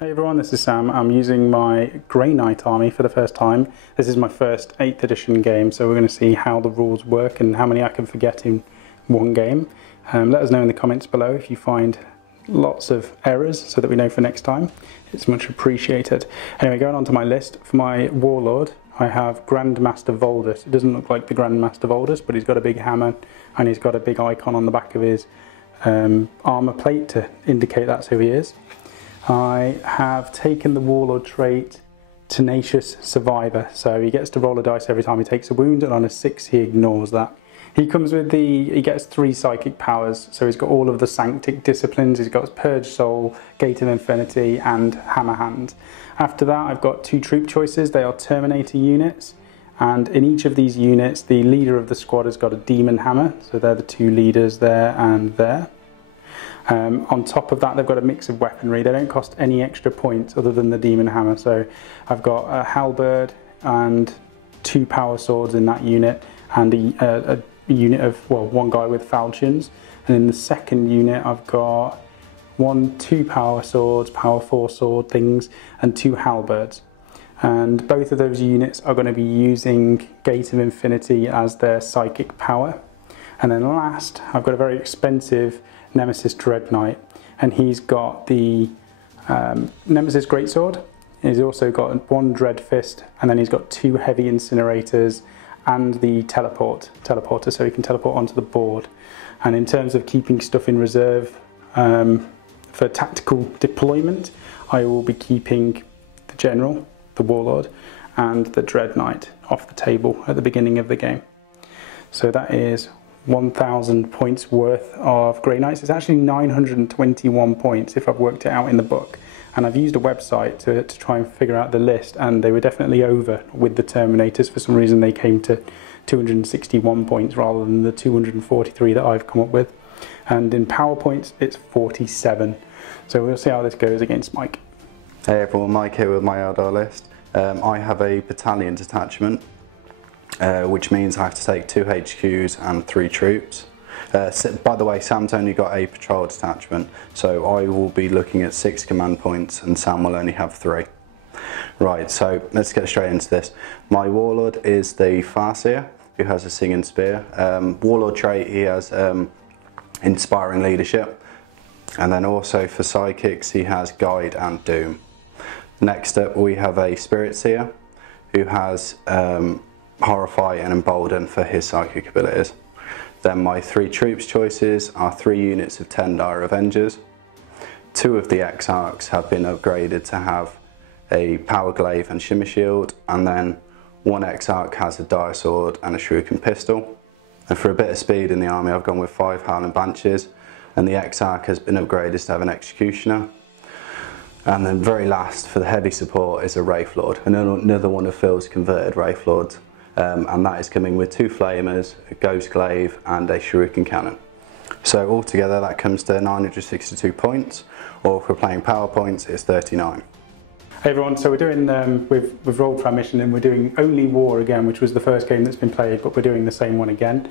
Hey everyone, this is Sam. I'm using my Grey Knight army for the first time. This is my first 8th edition game, so we're going to see how the rules work and how many I can forget in one game. Let us know in the comments below if you find lots of errors so that we know for next time. It's much appreciated. Anyway, going on to my list, for my Warlord I have Grandmaster Voldus. It doesn't look like the Grandmaster Voldus, but he's got a big hammer and he's got a big icon on the back of his armour plate to indicate that's who he is. I have taken the Warlord trait Tenacious Survivor, so he gets to roll a dice every time he takes a wound, and on a 6 he ignores that. He comes with he gets 3 psychic powers, so he's got all of the Sanctic disciplines. He's got Purge Soul, Gate of Infinity and Hammer Hand. After that I've got 2 troop choices. They are Terminator units, and in each of these units the leader of the squad has got a Demon Hammer, so they're the 2 leaders there and there. On top of that they've got a mix of weaponry. They don't cost any extra points other than the Demon Hammer, so I've got a halberd and 2 power swords in that unit, and a unit of, well, 1 guy with falchions, and in the second unit I've got 2 power swords, power 4 sword things, and 2 halberds. And both of those units are going to be using Gate of Infinity as their psychic power. And then last I've got a very expensive Nemesis Dread Knight, and he's got the Nemesis Greatsword. He's also got 1 Dread Fist, and then he's got 2 heavy incinerators and the teleporter, so he can teleport onto the board. And in terms of keeping stuff in reserve for tactical deployment, I will be keeping the General, the Warlord, and the Dread Knight off the table at the beginning of the game. So that is 1,000 points worth of Grey Knights. It's actually 921 points if I've worked it out in the book, and I've used a website to try and figure out the list, and they were definitely over with the Terminators. For some reason they came to 261 points rather than the 243 that I've come up with, and in power points it's 47. So we'll see how this goes against Mike. Hey everyone, Mike here with my Eldar list. I have a battalion detachment, which means I have to take 2 HQs and 3 troops. By the way, Sam's only got a patrol detachment, so I will be looking at 6 command points and Sam will only have 3. Right, so let's get straight into this. My Warlord is the Farseer, who has a Singing Spear. Warlord trait, he has Inspiring Leadership, and then also for Psychics he has Guide and Doom. Next up we have a Spirit Seer, who has Horrify and Embolden for his psychic abilities. Then my 3 troops choices are 3 units of 10 Dire Avengers. 2 of the Exarchs have been upgraded to have a Power Glaive and Shimmer Shield, and then 1 Exarch has a Dire Sword and a Shuriken Pistol. And for a bit of speed in the army I've gone with 5 Howling Banshees, and the Exarch has been upgraded to have an Executioner. And then very last, for the heavy support, is a Wraith Lord, another one of Phil's converted Wraith Lords. And that is coming with 2 Flamers, a Ghost Glaive and a Shuriken Cannon. So altogether that comes to 962 points, or if we're playing power points it's 39. Hey everyone, so we're doing, we've rolled for our mission and we're doing only War again, which was the first game that's been played, but we're doing the same one again.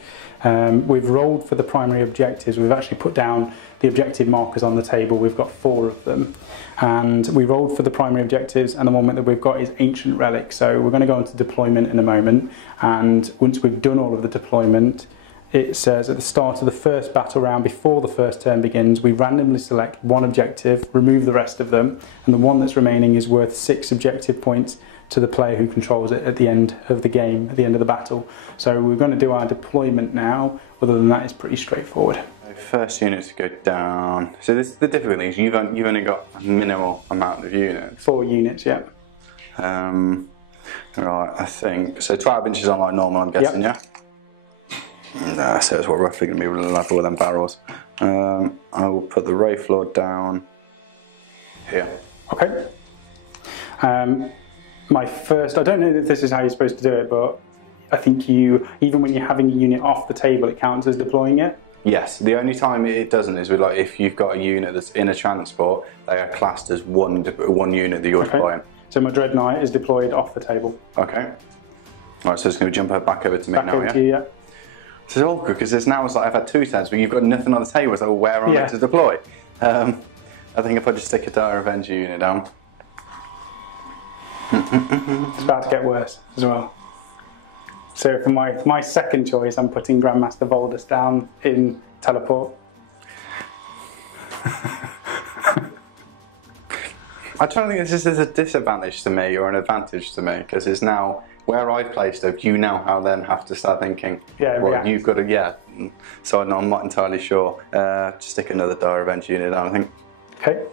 We've rolled for the primary objectives. We've actually put down the objective markers on the table. We've got 4 of them, and we rolled for the primary objectives, and the one that we've got is Ancient Relic. So we're going to go into deployment in a moment, and once we've done all of the deployment, it says at the start of the first battle round, before the first turn begins, we randomly select 1 objective, remove the rest of them, and the one that's remaining is worth 6 objective points to the player who controls it at the end of the game, at the end of the battle. So we're going to do our deployment now. Other than that, it's pretty straightforward. First unit to go down. So this, the difficulty is you've only got a minimal amount of units. 4 units, yeah. Right, I think so. 12 inches on like normal, I'm guessing, yep. Yeah. So it's what roughly going to be level with them barrels. I will put the Wraith Lord down here. Okay. My first, I don't know if this is how you're supposed to do it, but I think even when you're having a unit off the table, it counts as deploying it. Yes, the only time it doesn't is with, like, if you've got a unit that's in a transport, they are classed as one unit that you're deploying. So my Dread Knight is deployed off the table. Okay. All right, so it's going to jump back over to me now, yeah? Back over to you, yeah. This is awkward because it's now, it's like I've had 2 turns, but you've got nothing on the table, so where am I to deploy? I think if I just stick a Dire Avenger unit down. It's about to get worse as well. So for my second choice, I'm putting Grandmaster Voldus down in teleport. I'm trying to think if this is a disadvantage to me or an advantage to me, because it's now where I've placed it, you now then have to start thinking, Yeah, well, react. you've got to, yeah. So I'm not entirely sure. Just stick another Dire Avenger unit down, I think. Okay.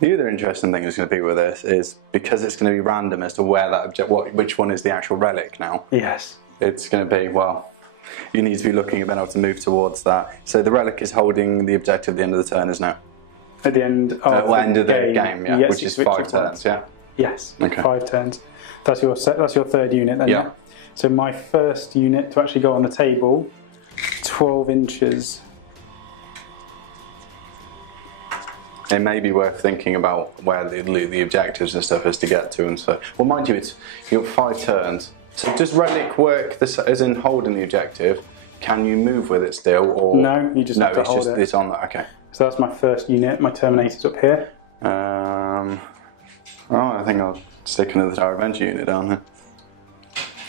The other interesting thing that's going to be with this is because it's going to be random as to where that which one is the actual relic now. Yes. It's going to be, well, you need to be looking at being able to move towards that. So the relic is holding the objective at the end of the turn, isn't it? At the end of the game, yeah, yes, which is 5 turns, yeah. Yes, Okay. 5 turns. That's your third unit then. Yeah. So my first unit to actually go on the table, 12 inches. It may be worth thinking about where the objectives and stuff is to get to, and so. Well, mind you, you've got 5 turns. So does relic work as in holding the objective? Can you move with it still, or No, you just have to hold it. It's on that. Okay. So that's my first unit. My Terminator's up here. Oh, I think I'll stick another Dire Avenger unit down here.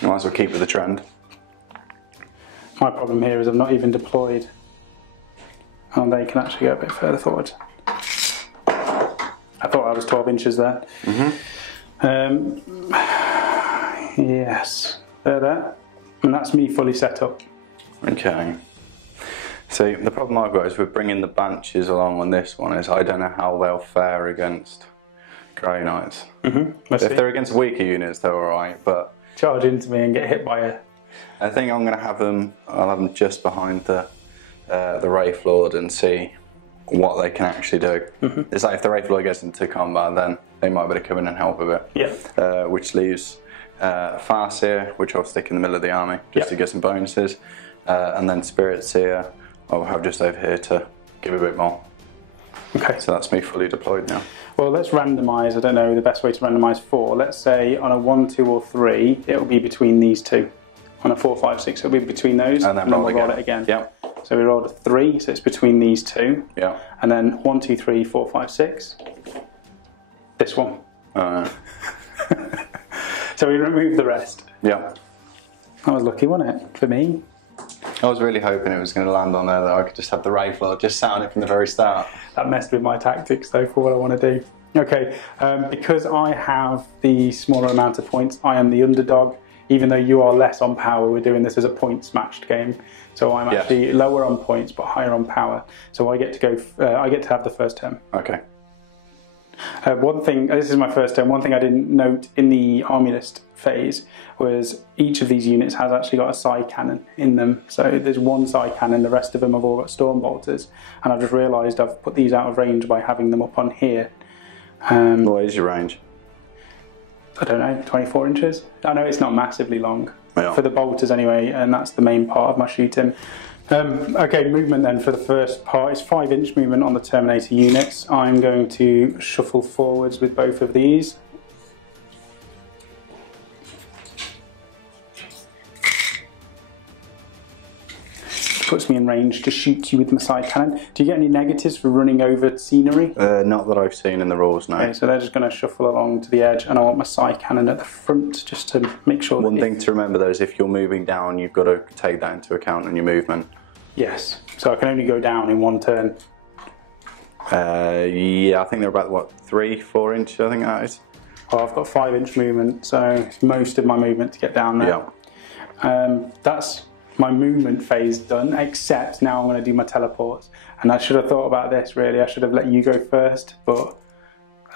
Might as well keep with the trend. My problem here is I'm not even deployed. And they can actually go a bit further forward. I thought I was 12 inches there. Yes, there. And that's me fully set up. Okay. So the problem I've got is with bringing the Banshees along on this one is I don't know how they'll fare against Grey Knights. If they're against weaker units, they're alright, but... Charge into me and get hit by a... I think I'm going to have them, I'll have them just behind the Wraith Lord and see what they can actually do. It's like if the Wraith Lord gets into combat, then they might be able to come in and help a bit. Yeah. Which leaves Farseer, which I'll stick in the middle of the army just to get some bonuses. And then Spirit Seer I'll have just over here to give a bit more. Okay. So that's me fully deployed now. Well, let's randomise. I don't know the best way to randomise 4. Let's say on a 1, 2 or 3, it'll be between these two. On a 4, 5, 6, it'll be between those. And then we'll roll it again. Yep. So we rolled a 3, so it's between these two. Yeah. And then 1, 2, 3, 4, 5, 6. This one. So we remove the rest. Yeah. I was lucky, wasn't it, for me? I was really hoping it was going to land on there, that I could just have the Wraith Lord just sat on it from the very start. That messed with my tactics though for what I want to do. Okay, because I have the smaller amount of points, I am the underdog. Even though you are less on power, we're doing this as a points matched game. So I'm actually lower on points but higher on power. So I get to go. I get to have the first turn. Okay. One thing, this is my first turn, one thing I didn't note in the army list phase was each of these units has actually got a side cannon in them. So there's one side cannon, the rest of them have all got storm bolters. And I've just realised I've put these out of range by having them up on here. What is your range? I don't know, 24 inches? I know it's not massively long, Yeah. for the bolters anyway, and that's the main part of my shooting. Okay, movement then for the first part is 5-inch movement on the Terminator units. I'm going to shuffle forwards with both of these. Puts me in range to shoot you with my side cannon. Do you get any negatives for running over scenery? Not that I've seen in the rules, no. Okay, so they're just going to shuffle along to the edge, and I want my side cannon at the front just to make sure. One thing to remember though is if you're moving down, you've got to take that into account in your movement. Yes, so I can only go down in one turn. Yeah, I think they're about, what, 3, 4 inches, I think that is. Well, I've got 5-inch movement, so it's most of my movement to get down there. Yeah. That's my movement phase done, except now I'm going to do my teleports. And I should have thought about this really, I should have let you go first, but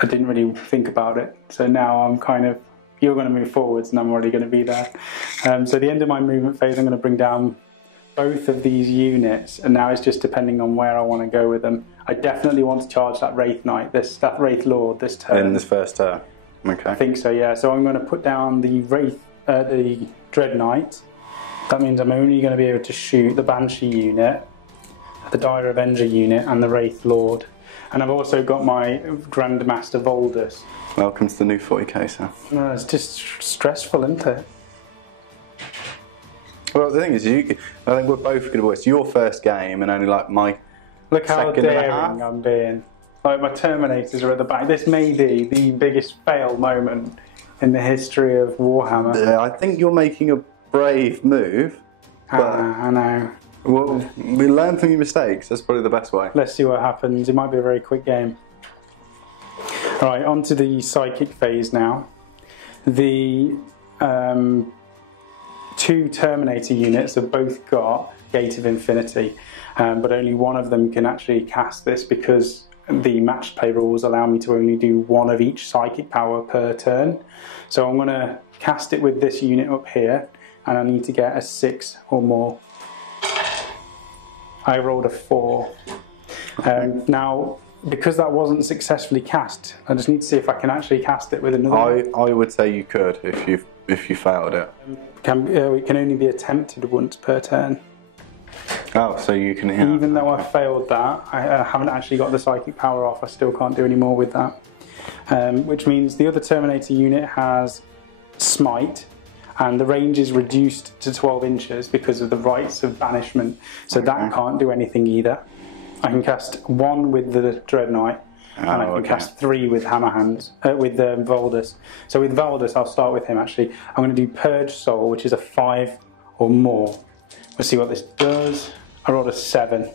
I didn't really think about it. So now I'm kind of, you're going to move forwards and I'm already going to be there. So at the end of my movement phase I'm going to bring down both of these units, and now it's just depending on where I want to go with them. I definitely want to charge that Wraith Knight, that Wraith Lord this turn. In this first turn? Okay. I think so, yeah. So I'm going to put down the the Dread Knight. That means I'm only going to be able to shoot the Banshee unit, the Dire Avenger unit, and the Wraith Lord. And I've also got my Grandmaster Voldus. Welcome to the new 40k, sir. No, it's just stressful, isn't it? Well, the thing is, I think we're both going to. It's your first game, and only like Look how second and a daring half. I'm being. Like, my Terminators are at the back. This may be the biggest fail moment in the history of Warhammer. Yeah, I think you're making a brave move. But I know. well, we learn from your mistakes. That's probably the best way. Let's see what happens. It might be a very quick game. Right, on to the psychic phase now. The two Terminator units have both got Gate of Infinity, but only one of them can actually cast this because the match play rules allow me to only do one of each psychic power per turn. So I'm going to cast it with this unit up here, and I need to get a 6 or more. I rolled a 4. Now, because that wasn't successfully cast, I just need to see if I can actually cast it with another. I would say you could if you failed it. It can only be attempted once per turn. Oh, so you can. Yeah, even though I failed that, I haven't actually got the psychic power off. I still can't do any more with that. Which means the other Terminator unit has Smite, and the range is reduced to 12 inches because of the rites of banishment. So that can't do anything either. I can cast 1 with the Dread Knight, and I can cast 3 with Hammerhand, with Voldus. So with Voldus, I'll start with him actually. I'm going to do Purge Soul, which is a 5 or more. Let's see what this does. I rolled a 7.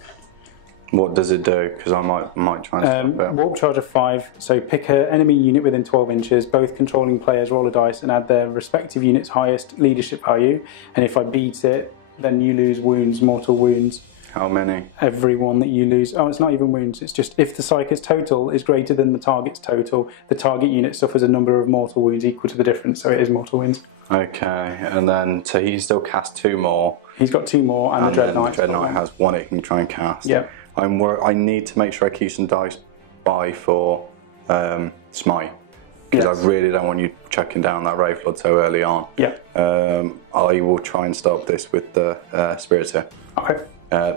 What does it do? Because I might try and stop it. Warp charge of 5. So pick an enemy unit within 12 inches. Both controlling players roll a dice and add their respective unit's highest leadership value. And if I beat it, then you lose wounds, mortal wounds. How many? Every one that you lose. Oh, it's not even wounds. It's just if the psychic's total is greater than the target's total, the target unit suffers a number of mortal wounds equal to the difference. So it is mortal wounds. Okay, and then so he still casts 2 more. He's got 2 more, and the Dread Knight. The Dread Knight has 1 it can try and cast. Yep. I need to make sure I keep some dice by for Smite, because I really don't want you chucking down that Wraithlord so early on. Yep. I will try and stop this with the Spirits here. Okay.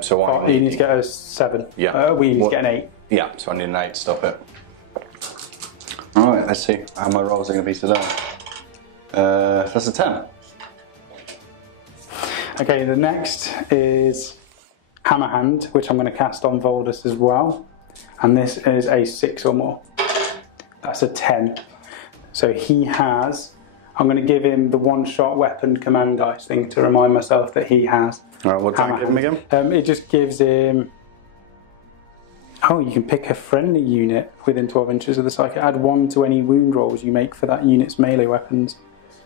So you need to get a 7. Yeah. We need to get an 8. Yeah, so I need an 8 to stop it. Alright, let's see how my rolls are going to be today. That's a 10. Okay, the next is Hammerhand, which I'm going to cast on Voldus as well. And this is a 6 or more. That's a 10. So he has... I'm going to give him the one-shot weapon command dice thing to remind myself that he has. Alright, what does that give him again? It just gives him... Oh, you can pick a friendly unit within 12 inches of the psychic. Add 1 to any wound rolls you make for that unit's melee weapons.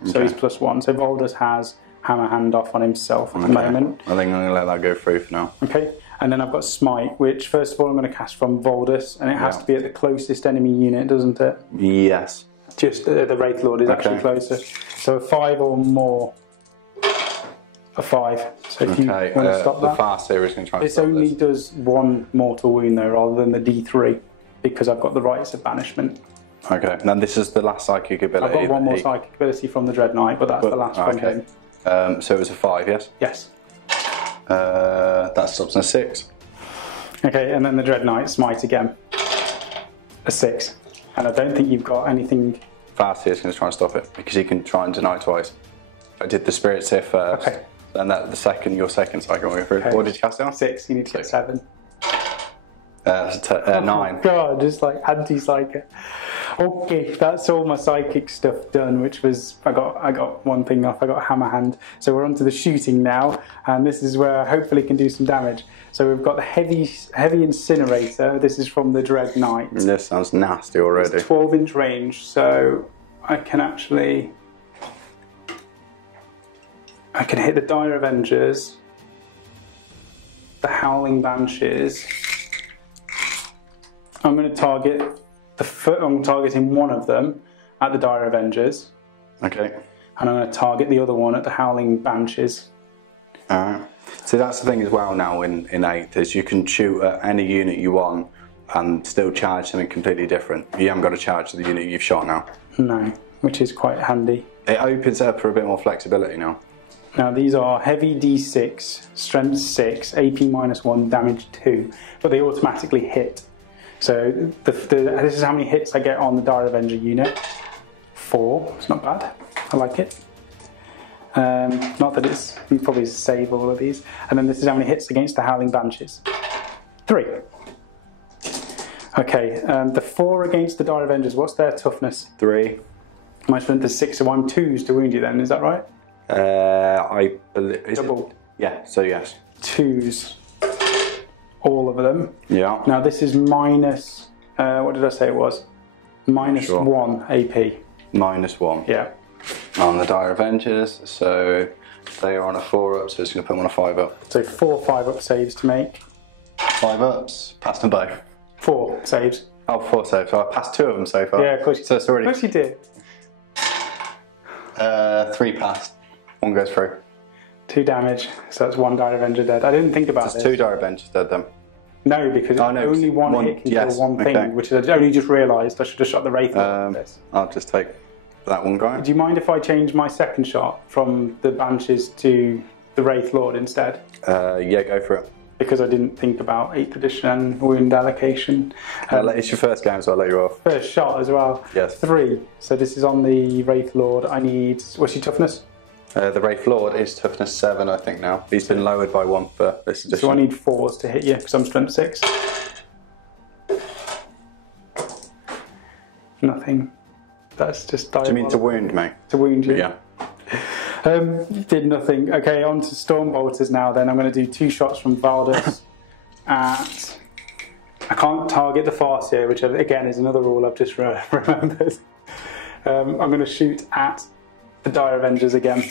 So he's +1. So Voldus has Hammerhand off on himself at the moment. I think I'm going to let that go through for now. Okay, and then I've got Smite, which first of all I'm going to cast from Voldus, and it has to be at the closest enemy unit, doesn't it? Yes. Just the Wraithlord is actually closer. So a 5 or more. A 5. So if you want to stop that. The fast here is going to try and stop this. This only does 1 mortal wound though, rather than the D3, because I've got the rites of banishment. Okay, and then this is the last psychic ability. I've got 1 more psychic ability from the Dread Knight, but that's the last one. Okay. So it was a 5, yes? Yes. That stops on a 6. Okay, and then the Dread Knight, Smite again. A 6. And I don't think you've got anything... Fast here is going to try and stop it, because he can try and deny twice. I did the Spirits here first. Okay. Then your second psychic will go through. Okay. What did you cast down? 6, you need to get 7. That's 9. Oh God, just like anti-psychic. Okay, that's all my psychic stuff done, which was, I got one thing off, I got Hammerhand. So we're on to the shooting now, and this is where I hopefully can do some damage. So we've got the heavy incinerator. This is from the Dread Knight. This sounds nasty already. It's 12-inch range, so I can actually... I can hit the Dire Avengers, the Howling Banshees. I'm going to target I'm targeting one of them at the Dire Avengers. Okay. And I'm going to target the other one at the Howling Banshees. Alright. So that's the thing as well now in 8th, is you can shoot at any unit you want and still charge something completely different. You haven't got to charge the unit you've shot now. No, which is quite handy. It opens up for a bit more flexibility now. Now these are heavy D6, strength 6, AP -1, damage 2, but they automatically hit. So this is how many hits I get on the Dire Avenger unit. 4, it's not bad, I like it. Not that it's, you probably save all of these. And then this is how many hits against the Howling Banshees. 3. Okay, the 4 against the Dire Avengers, what's their toughness? 3. My strength is 6, so I'm 2s to wound you then, is that right? I believe... Double. Yeah, so yes. 2s, all of them. Yeah. Now this is minus, what did I say it was? Minus 1 AP. -1. Yeah. On the Dire Avengers, so they are on a 4 up, so it's going to put them on a 5 up. So 4 5-up saves to make. 5 ups, passed them both. 4 saves. Oh, 4 saves, so I passed 2 of them so far. Yeah, of course. So it's already... Of course you did. 3 passed, 1 goes through. 2 damage, so that's 1 Dire Avenger dead. I didn't think about this. There's 2 Dire Avengers dead then. No, because only one hit can kill one thing, which I only just realised. I should have shot the Wraith Lord with this. I'll just take that one guy. Do you mind if I change my second shot from the Banshees to the Wraith Lord instead? Yeah, go for it. Because I didn't think about 8th edition and wound allocation. It's your first game, so I'll let you off. First shot as well. Yes. 3. So this is on the Wraith Lord. I need... What's your toughness? The Wraith Lord is toughness 7, I think now. He's been lowered by 1 for this edition. So I need 4s to hit you, because I'm strength 6. Nothing. That's just diabolical. Do you mean to wound me? To wound you? Yeah. Did nothing. Okay, on to Stormbolters now then. I'm going to do 2 shots from Valdus at... I can't target the Farseer, which again is another rule I've just remembered. I'm going to shoot at the Dire Avengers again.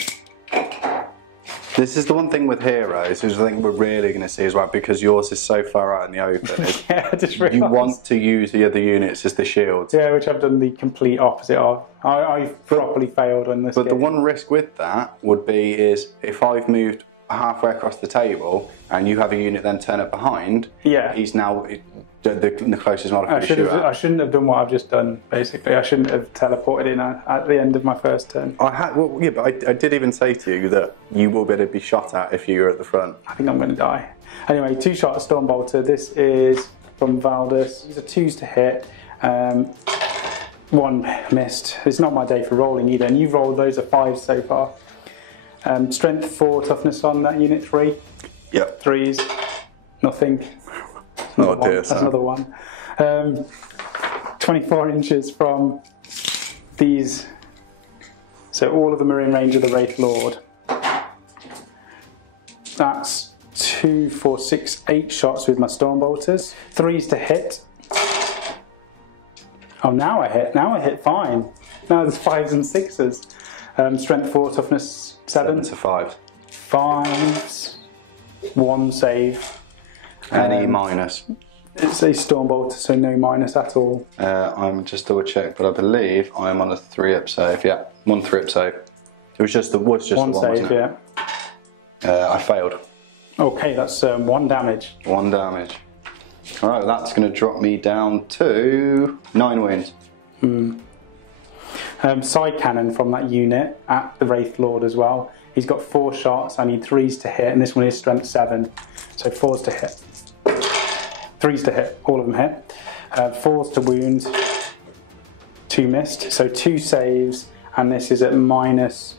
This is the one thing with heroes, which I think we're really going to see as well, because yours is so far out in the open. Yeah, I just realised. You want to use the other units as the shields. Yeah, which I've done the complete opposite of. I've properly failed on this But game. the one risk with that would be is if I've moved halfway across the table and you have a unit then turn it behind, yeah, he's now the closest model to shoot at. I shouldn't have done what I've just done, basically. I shouldn't have teleported in at the end of my first turn. Well, yeah, but I did even say to you that you will be able to be shot at if you're at the front. I think I'm going to die. Anyway, 2 shot Stormbolter. This is from Valdus. These are 2s to hit. 1 missed. It's not my day for rolling either, and you've rolled those are 5s so far. Strength 4, toughness on that unit 3. Yep. 3s. Nothing. Oh dear, that's another one. 24 inches from these. So all of them are in range of the Wraith Lord. That's 2, 4, 6, 8 shots with my Stormbolters. 3s to hit. Oh, now I hit. Now I hit fine. Now there's 5s and 6s. Strength 4, toughness 7. 7 to 5. 5s. 1 save. Any minus? It's a Stormbolter, so no minus at all. I'm just double check, but I believe I'm on a 3-up save. Yeah, 1 3-up save. It was just the one save, wasn't it? Yeah. I failed. Okay, that's 1 damage. 1 damage. All right, that's going to drop me down to 9 wounds. Side cannon from that unit at the Wraith Lord as well. He's got 4 shots. I need 3s to hit, and this one is strength 7, so 4s to hit. 3s to hit, all of them hit. 4s to wound, 2 missed, so 2 saves, and this is at -1.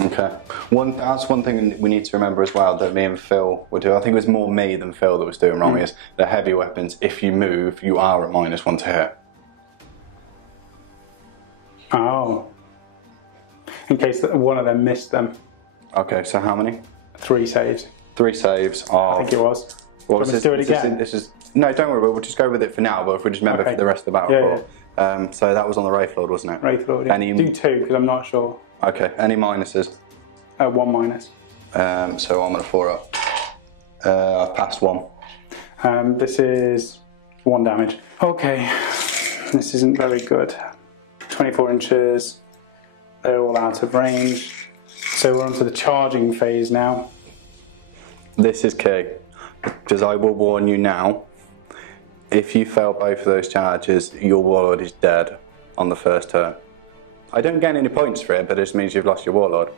Okay. That's one thing we need to remember as well that me and Phil were doing. I think it was more me than Phil that was doing wrong. Is the heavy weapons, if you move, you are at -1 to hit. Oh. In case one of them missed them. Okay, so how many? 3 saves. 3 saves of... I think it was. What was Let's do it again. No, don't worry, we'll just go with it for now, but if we just remember for the rest of the battle report. Yeah. So that was on the Wraith Lord, wasn't it? Wraith Lord, yeah. Do 2, because I'm not sure. Okay, any minuses? 1 minus. So I'm on a 4-up. I've passed 1. This is 1 damage. Okay, this isn't very good. 24 inches, they're all out of range. So we're on to the charging phase now. This is key, because I will warn you now, if you fail both of those charges, your warlord is dead on the first turn. I don't gain any points for it, but it just means you've lost your warlord.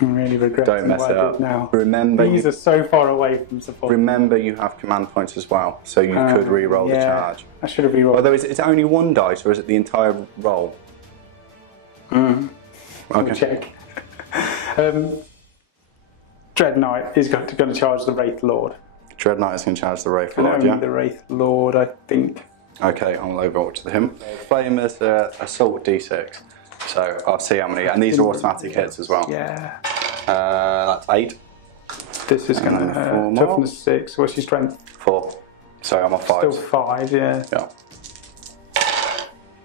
I'm really regretting what I did now. Remember, these are so far away from support. Remember, you have command points as well, so you could re-roll the charge. I should have re-rolled. Although it's only 1 dice, or is it the entire roll? Okay. Check. Dread Knight is going to charge the Wraith Lord. Dread Knight is going to charge the Wraith And Lord, only yeah? the Wraith Lord, I think. Okay, I'll overwatch to him. Flamers, Assault D6. So I'll see how many, and these are automatic hits as well. Yeah. That's 8. This is going to four more. toughness 6. What's your strength? 4. So I'm on 5. Still 5, yeah.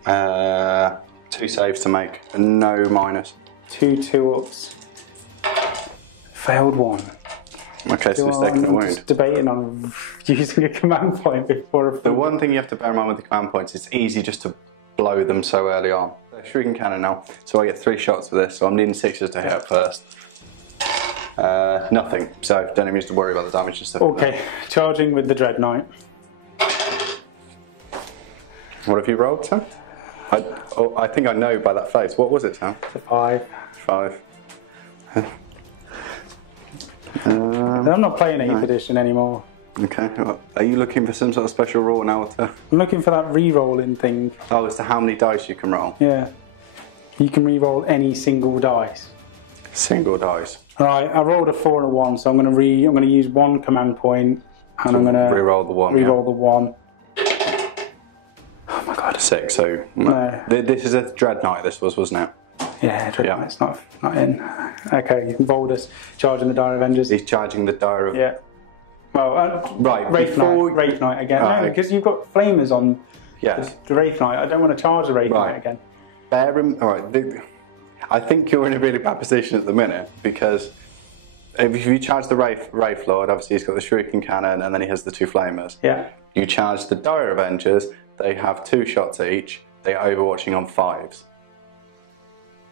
Yeah. 2 saves to make, no minus. 2 2-ups. Failed 1. Okay, so he's taking a I'm wound. just debating on using a command point before a The one thing you have to bear in mind with the command points, it's easy just to blow them so early on. Shrieking Cannon now, so I get 3 shots with this, so I'm needing 6s to hit at first. Nothing, so don't even need to worry about the damage and stuff. Okay, charging with the Dread Knight. What have you rolled, Sam? I think I know by that face. What was it, Sam? It's a 5. 5. I'm not playing 8th edition anymore. Okay, well, are you looking for some sort of special rule now? I'm looking for that re-rolling thing. Oh, as to how many dice you can roll? Yeah. You can re-roll any single dice. Single dice. Right, I rolled a 4 and a 1, so I'm going to use 1 command point, and I'm going to re-roll the 1. Re-roll the 1. Oh my god, a 6. So No. This is a Dread Knight. This was, wasn't it? Yeah, Dread Knight's not in. Okay, Voldus charging the Dire Avengers. He's charging the Dire of... Yeah. Well, right, Wraith Knight again. No, because you've got flamers on Yes. the Wraith Knight. I don't want to charge the Wraith Knight again. Bear in... Alright, I think you're in a really bad position at the minute, because if you charge the Wraith Lord, obviously he's got the Shrieking Cannon, and then he has the 2 flamers. Yeah. You charge the Dire Avengers, they have 2 shots each, they are overwatching on 5s.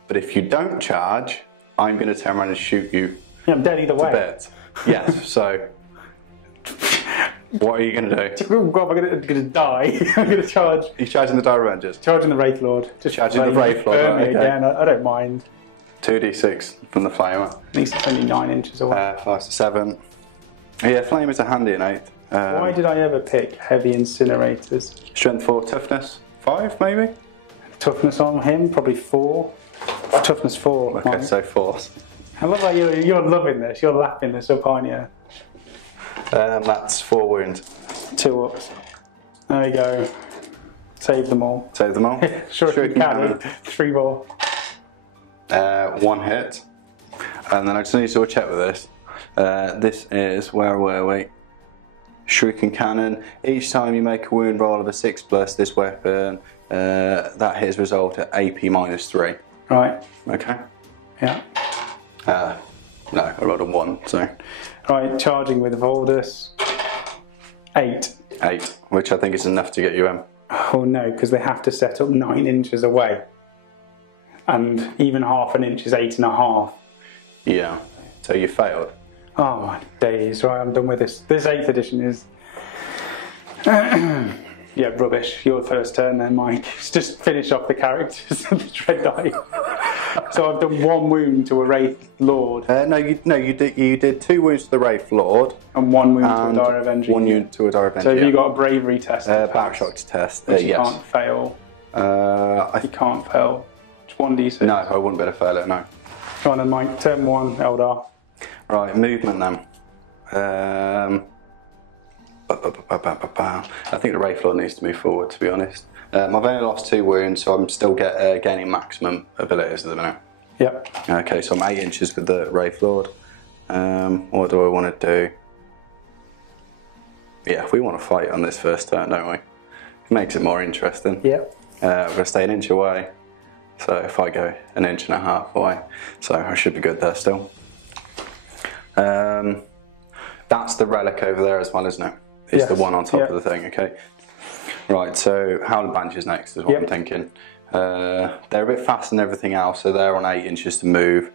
But if you don't charge, I'm going to turn around and shoot you Yeah, I'm dead either to way. bits. Yes, so what are you going to do? Oh god, I'm going to die. I'm going to charge. He's charging the Dire Avengers. Charging the Wraith Lord. Just Charging the Wraith Lord, burn me okay. again. I don't mind. 2d6 from the Flamer. At least it's only 9 inches away. 5 to 7. Yeah, Flamers are handy in 8th. Why did I ever pick heavy incinerators? Strength 4, toughness 5 maybe? Toughness on him, probably 4. Toughness 4. Okay, mine. so 4. I love that you're loving this. You're lapping this up, aren't you? That's 4 wounds. 2 ups. There we go. Save them all. Save them all. Sure you can. 3 more. 1 hit. And then I just need to check with this. This is, where were we? Shrieking Cannon. Each time you make a wound roll of a 6+, this weapon, that hit is result at AP -3. Right. Okay. Yeah. No, I rolled a 1, so. Right, charging with Voldus. 8. 8, which I think is enough to get you in. Oh no, because they have to set up 9 inches away. And even half an inch is 8.5. Yeah, so you failed. Oh my days, right, I'm done with this. This 8th edition is... yeah, rubbish. Your first turn then, Mike. Just finish off the characters of the Dread Knight. So I've done 1 wound to a Wraith Lord. No, you did 2 wounds to the Wraith Lord. And 1 wound to a Dire Avenger. 1 wound to a Dire Avenger. So have you got a bravery test? Back shock to test. Which you yes. can't fail. You can't fail. It's 1d6. No, I wouldn't be able to fail it, no. Go on then, Mike. Turn 1, Eldar. Right, movement then. I think the Wraith Lord needs to move forward, to be honest. I've only lost 2 wounds, so I'm still gaining maximum abilities at the minute. Yep. Okay, so I'm 8 inches with the Wraith Lord. What do I want to do? Yeah, we want to fight on this first turn, don't we? It makes it more interesting. Yep. We're going to stay an inch away. So if I go an inch and a half away, so I should be good there still. That's the relic over there as well, isn't it? It's the one on top of the thing, okay. Right, so Howling Banshee's next is what I'm thinking. They're a bit faster than everything else, so they're on 8 inches to move.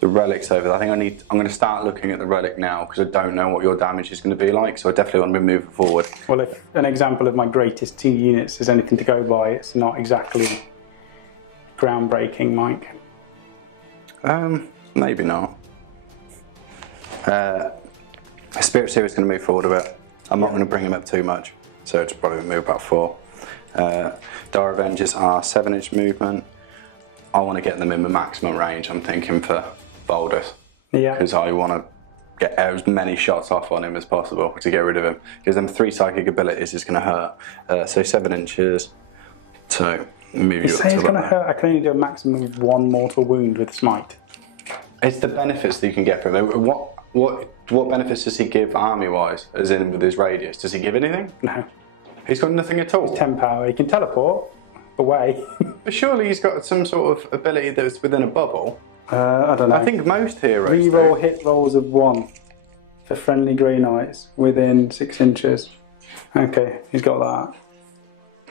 The relic's over there. I think I'm going to start looking at the relic now because I don't know what your damage is going to be like, so I definitely want to be moving forward. Well, if an example of my greatest 2 units is anything to go by, it's not exactly groundbreaking, Mike. Maybe not. Spirit Seer is going to move forward a bit. I'm not going to bring him up too much, so it's probably going to move about 4. Dire Avengers are 7-inch movement. I want to get them in the maximum range, I'm thinking, for Voldus. Yeah. Because I want to get as many shots off on him as possible to get rid of him. Because them 3 psychic abilities is going to hurt. So 7 inches. So move you up to it's going to hurt. I can only do a maximum of 1 mortal wound with smite. It's the benefits that you can get from it. What benefits does he give army-wise, as in with his radius? Does he give anything? No. He's got nothing at all? 10 power. He can teleport away. But surely he's got some sort of ability that's within a bubble. I don't know. I think most heroes Reroll hit rolls of 1 for friendly Grey Knights within 6 inches. Okay, he's got that.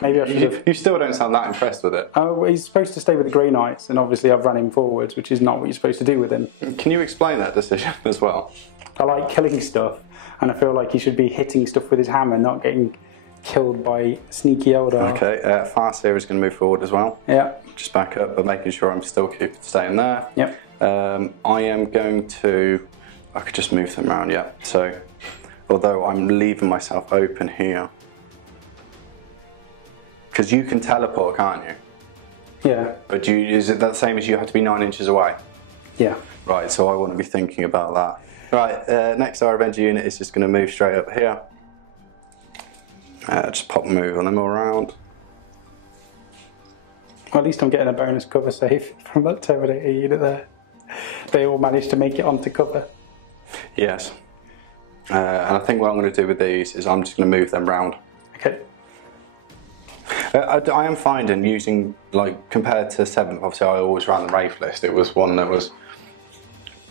Maybe I should have... You still don't sound that impressed with it. Oh, well, he's supposed to stay with the Grey Knights, and obviously I've run him forwards, which is not what you're supposed to do with him. Can you explain that decision as well? I like killing stuff, and I feel like he should be hitting stuff with his hammer, not getting killed by sneaky Eldar. Okay, Farseer is going to move forward as well. Yeah. Just back up, but making sure I'm still staying there. Yep. I am going to... I could just move them around, yeah. So, although I'm leaving myself open here. Because you can teleport, can't you? Yeah. But is it the same as you have to be 9 inches away? Yeah. Right, so I want to be thinking about that. Right, next our Avenger unit is just going to move straight up here. Just pop move on them all around. Well, at least I'm getting a bonus cover save from that Terminator unit there. They all managed to make it onto cover. Yes. And I think what I'm going to do with these is I'm just going to move them round. Okay. I am finding using, like, compared to 7th, obviously I always ran the Wraith list. It was one that was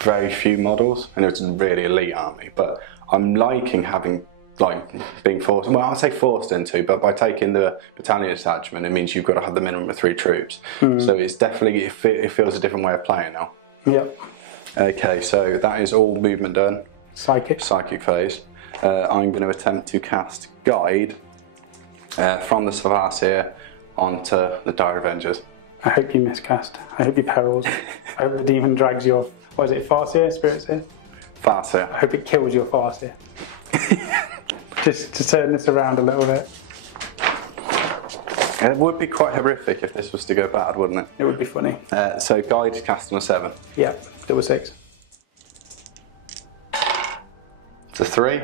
very few models and it was a really elite army. But I'm liking having, like, being forced, well, I'd say forced into, but by taking the battalion attachment, it means you've got to have the minimum of 3 troops. So it's definitely, it feels a different way of playing now. Yep. Okay, so that is all movement done. Psychic. Psychic phase. I'm going to attempt to cast Guide from the Farseer onto the Dire Avengers. I hope you miscast. I hope you perils. I hope the demon drags your, what is it, Farseer? Spiritseer? Farseer. I hope it kills your Farseer. Just to turn this around a little bit. It would be quite horrific if this was to go bad, wouldn't it? It would be funny. So Guide is cast on a 7. Yeah, double 6. It's a 3.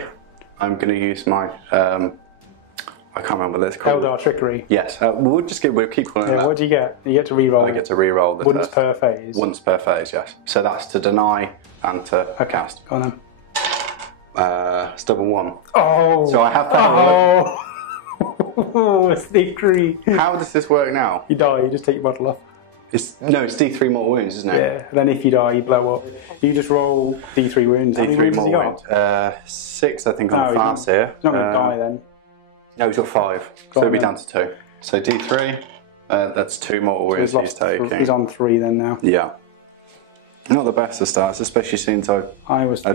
I'm going to use my, I can't remember what it's called. Eldar Trickery. Yes, we'll keep calling it that. What do you get? You get to reroll. I get to reroll the once per phase. Once per phase, yes. So that's to deny and to cast. Go on then. It's double 1. Oh! So I have that. Oh, sneakery. How does this work now? You die, you just take your bottle off. It's D3 mortal wounds, isn't it? Yeah, and then if you die, you blow up. You just roll D3 wounds. D3 mortal wounds. 6, I think, on the Farseer. He's not going to die then. No, he's got 5. So it'll be down to 2. So D3, that's 2 mortal wounds he's taking. He's on 3 then now. Yeah. Not the best of starts, especially since I'm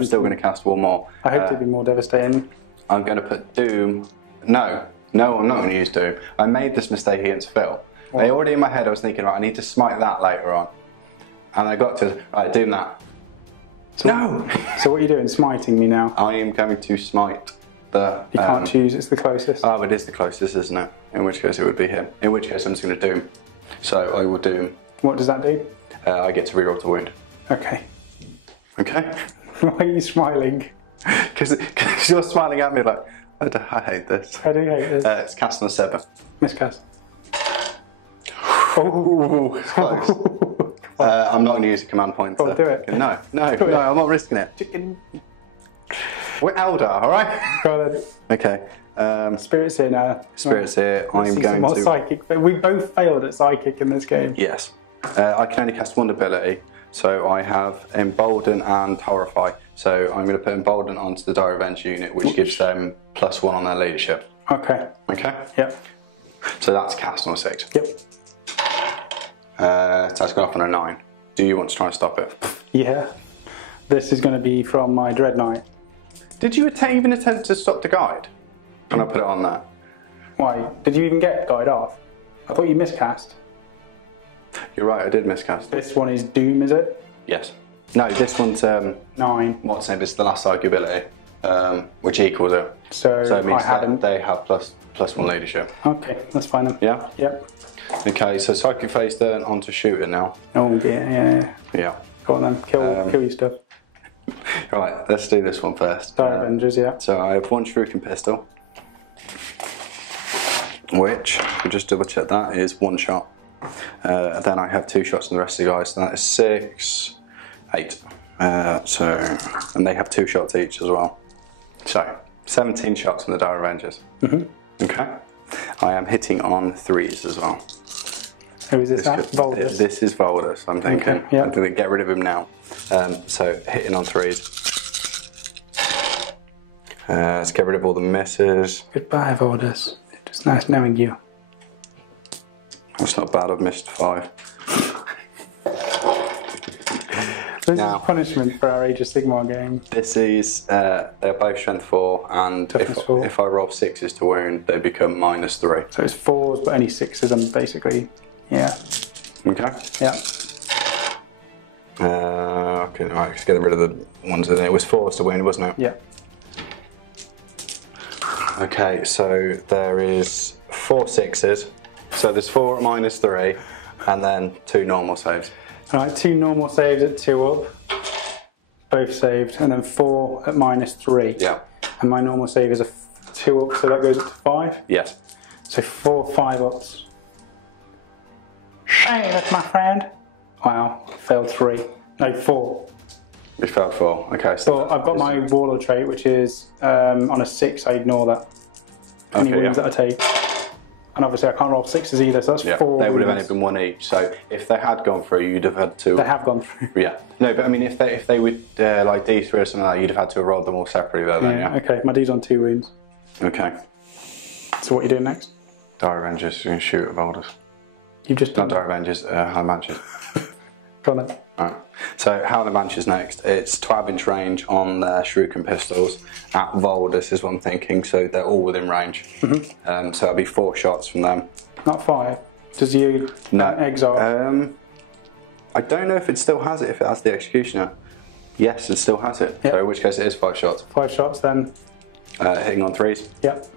still going to cast one more. I hope it'd be more devastating. I'm going to put Doom. No, I'm not going to use Doom. I made this mistake against Phil. Already in my head I was thinking, right, I need to smite that later on. And I got to, right, Doom that. So, no! So what are you doing, smiting me now? I am going to smite the... You can't choose, it's the closest. Oh, it is the closest, isn't it? In which case it would be him. In which case I'm just going to Doom. So I will Doom. What does that do? I get to reroll to wound. Okay. Okay. Why are you smiling? Because you're smiling at me like, I hate this. I do hate this. It's cast on a 7. Miscast. Oh, close. I'm not going to use a command pointer. Oh, do it. No, I'm not risking it. Chicken. We're Eldar, alright? Go on then. Okay. Spirit's here now. Spirit's here. I'm going to... Psychic. We both failed at Psychic in this game. Yes. I can only cast one ability. So I have Embolden and Horrify. So I'm going to put Embolden onto the Dire Avenger unit, which gives them +1 on their leadership. Okay. Okay? Yep. So that's cast on a 6. Yep. So that's gone off on a 9. Do you want to try and stop it? Yeah. This is going to be from my Dread Knight. Did you even attempt to stop the Guide? Can I put it on there? Why? Did you even get Guide off? I thought you miscast. You're right, I did miscast. This one is Doom, is it? Yes. No, this one's 9. What's name? It's the last psychic ability, which equals it. So it means I hadn't. They have +1 leadership. Okay, that's fine then. Yeah? Yep. Okay, so psychic phase turn onto shooting now. Oh dear, yeah. Yeah. Go on then, kill your stuff. Right, let's do this one first. Dire Avengers, yeah. So I have one shuriken pistol, which, we'll just double check that, is one shot. Then I have 2 shots on the rest of the guys, so that is 6, 8. And they have 2 shots each as well. So, 17 shots on the Dire Avengers. Okay. I am hitting on 3s as well. Who is this at? Voldus? This is Voldus, I'm thinking. Okay, yeah. I'm going to get rid of him now. So, hitting on 3s. Let's get rid of all the misses. Goodbye, Voldus. It's nice knowing you. That's not bad, I've missed 5. This is punishment for our Age of Sigmar game. This is, they're both strength 4, and if I roll 6s to wound, they become -3. So it's 4s, but any 6s, and basically, yeah. Okay. Yeah. Okay, right, let's get rid of the ones in it. It was 4s to wound, wasn't it? Yeah. Okay, so there is 4 6s. So there's 4 at -3, and then 2 normal saves. Alright, 2 normal saves at 2 up. Both saved, and then 4 at -3. Yeah. And my normal save is a 2 up, so that goes up to 5. Yes. So 4 5 ups. Shame it, my friend. Wow, failed 3. No, 4. We failed 4. Okay, so But I've got my Warlord trait, which is on a 6, I ignore that. Any wounds that I take. And obviously I can't roll 6s either, so that's 4 They would have wounds. only been 1 each, so if they had gone through, you'd have had to... They have gone through. Yeah. No, but I mean, if they would, like D3 or something like that, you'd have had to have rolled them all separately though, then, yeah? Okay, my D's on 2 wounds. Okay. So what are you doing next? Dire Avengers, you're going to shoot at Voldus. You've just Not done Dire Avengers, Howler Manches. Go on then. Right. So Howler Manches next. It's 12-inch range on their shuriken pistols. At Voldus is what I'm thinking, so they're all within range. So it'll be 4 shots from them. Not 5. Does you exile? I don't know if it still has it, if it has the Executioner. Yes, it still has it. Yep. So in which case it is 5 shots. 5 shots then. Hitting on 3s. Yep.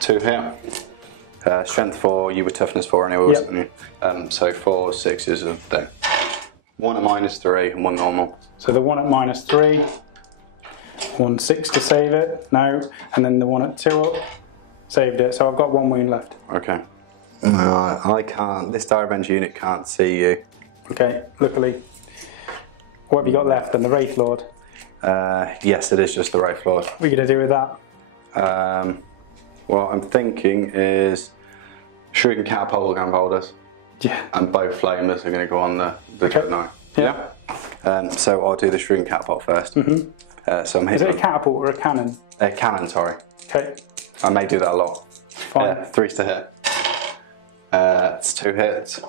2 here. Strength 4, you were toughness 4 anyway, wasn't you? So 4 6s of them. 1 at -3 and 1 normal. So the 1 at -3. 1 6 to save it. No. And then the 1 at 2 up. Saved it. So I've got 1 wound left. Okay. I can't. This Dire Avenger unit can't see you. Okay. Luckily. What have you got left? And the Wraith Lord. Yes, it is just the Wraith Lord. What are you going to do with that? What I'm thinking is Shuriken Catapult will go on Voldus. Yeah. And both Flamers are going to go on the Dread Knight. Yeah. So I'll do the Shuriken Catapult first. So I'm hitting. Is it a catapult or a cannon? A cannon, sorry. Okay. I may do that a lot. Fine. 3s to hit. It's 2 hits.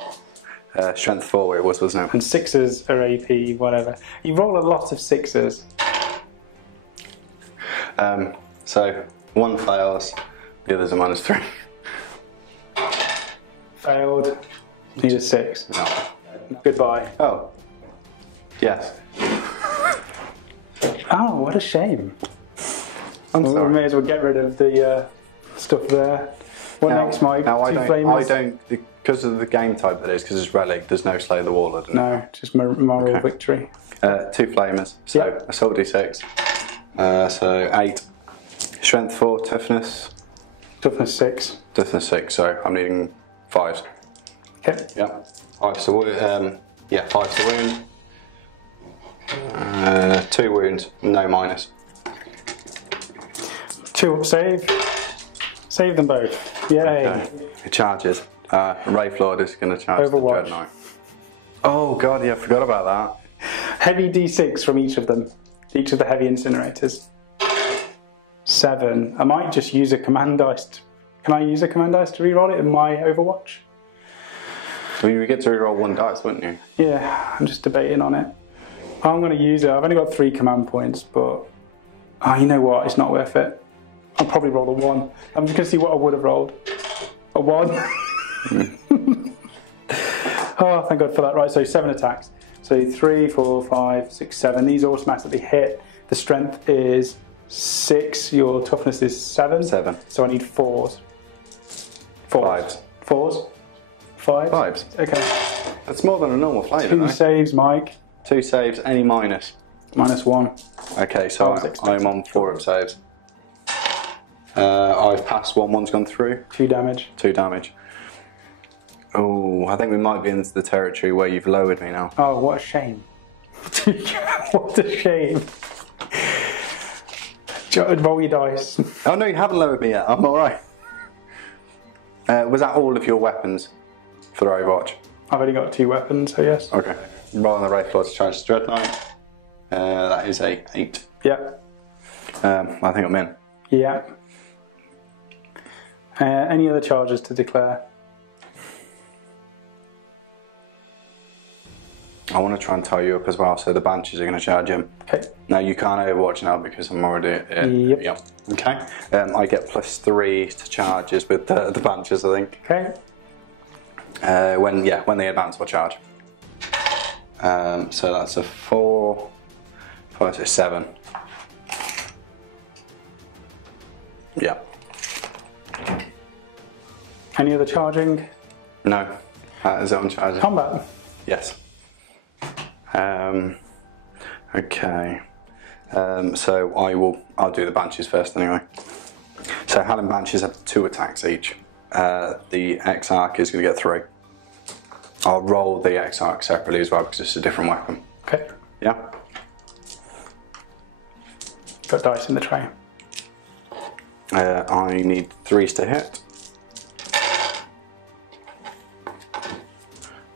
Strength 4 it was, wasn't it? And 6s are AP, whatever. You roll a lot of 6s. So 1 fails, the others are -3. Failed. Need a 6. No. Goodbye. Oh. Yes. Oh, what a shame. I'm Well, sorry. we may as well get rid of the stuff there. What next, Mike? No, I 2 don't. flamers? I don't, because of the game type that is, because it's relic. There's no Slay the Warlord. In it. No, just moral victory. 2 flamers. So Yep. assault d6. So 8. Strength 4, toughness. Toughness 6. Toughness 6. So I'm needing 5s. Okay. Yeah. 5 to yeah, 5 to wound. 2 wounds, no minus. 2 up save. Save them both. Yay. Okay. It charges. Wraith Lord is going to charge Overwatch. the Dread Knight. Oh god, yeah, I forgot about that. Heavy d6 from each of them. Each of the heavy incinerators. 7. I might just use a command dice. Can I use a command dice to reroll it in my Overwatch? Well, you would get to reroll 1 dice, wouldn't you? Yeah, I'm just debating on it. I'm going to use it. I've only got 3 command points, but... Oh, you know what? It's not worth it. I'll probably roll a 1. I'm just going to see what I would have rolled. A 1. Oh, thank God for that. Right, so 7 attacks. So 3, 4, 5, 6, 7. These automatically hit. The strength is 6. Your toughness is 7. 7. So I need 4s. 5s. 4s? 5s? 5s. Okay. That's more than a normal flavour, 2 though. saves, Mike. 2 saves, any minus? -1. Okay, so I'm on 4 up saves. I've passed 1, 1's gone through. 2 damage. 2 damage. Oh, I think we might be into the territory where you've lowered me now. Oh, what a shame. What a shame. Roll your dice. Oh no, you haven't lowered me yet. I'm alright. Was that all of your weapons for the Overwatch? I've only got 2 weapons, so yes. Okay. Roll on the Wraith Lord to charge the Dread Knight. That is a 8. Yeah. I think I'm in. Yeah. Any other charges to declare? I want to try and tie you up as well, so the Banshees are going to charge him. Okay. No, you can't Overwatch now because I'm already in. Yep. Okay. I get +3 to charges with the Banshees, I think. Okay. When they advance, I'll charge. So that's a 4, 5, 6, 7. Yeah. Any other charging? No. Is it on charging? Combat. Yes. Okay. So I'll do the Banshees first anyway. So Hal and Banshees have 2 attacks each. The Exarch is going to get 3. I'll roll the Exarch separately as well because it's a different weapon. Okay. Yeah. Got dice in the tray. I need 3s to hit.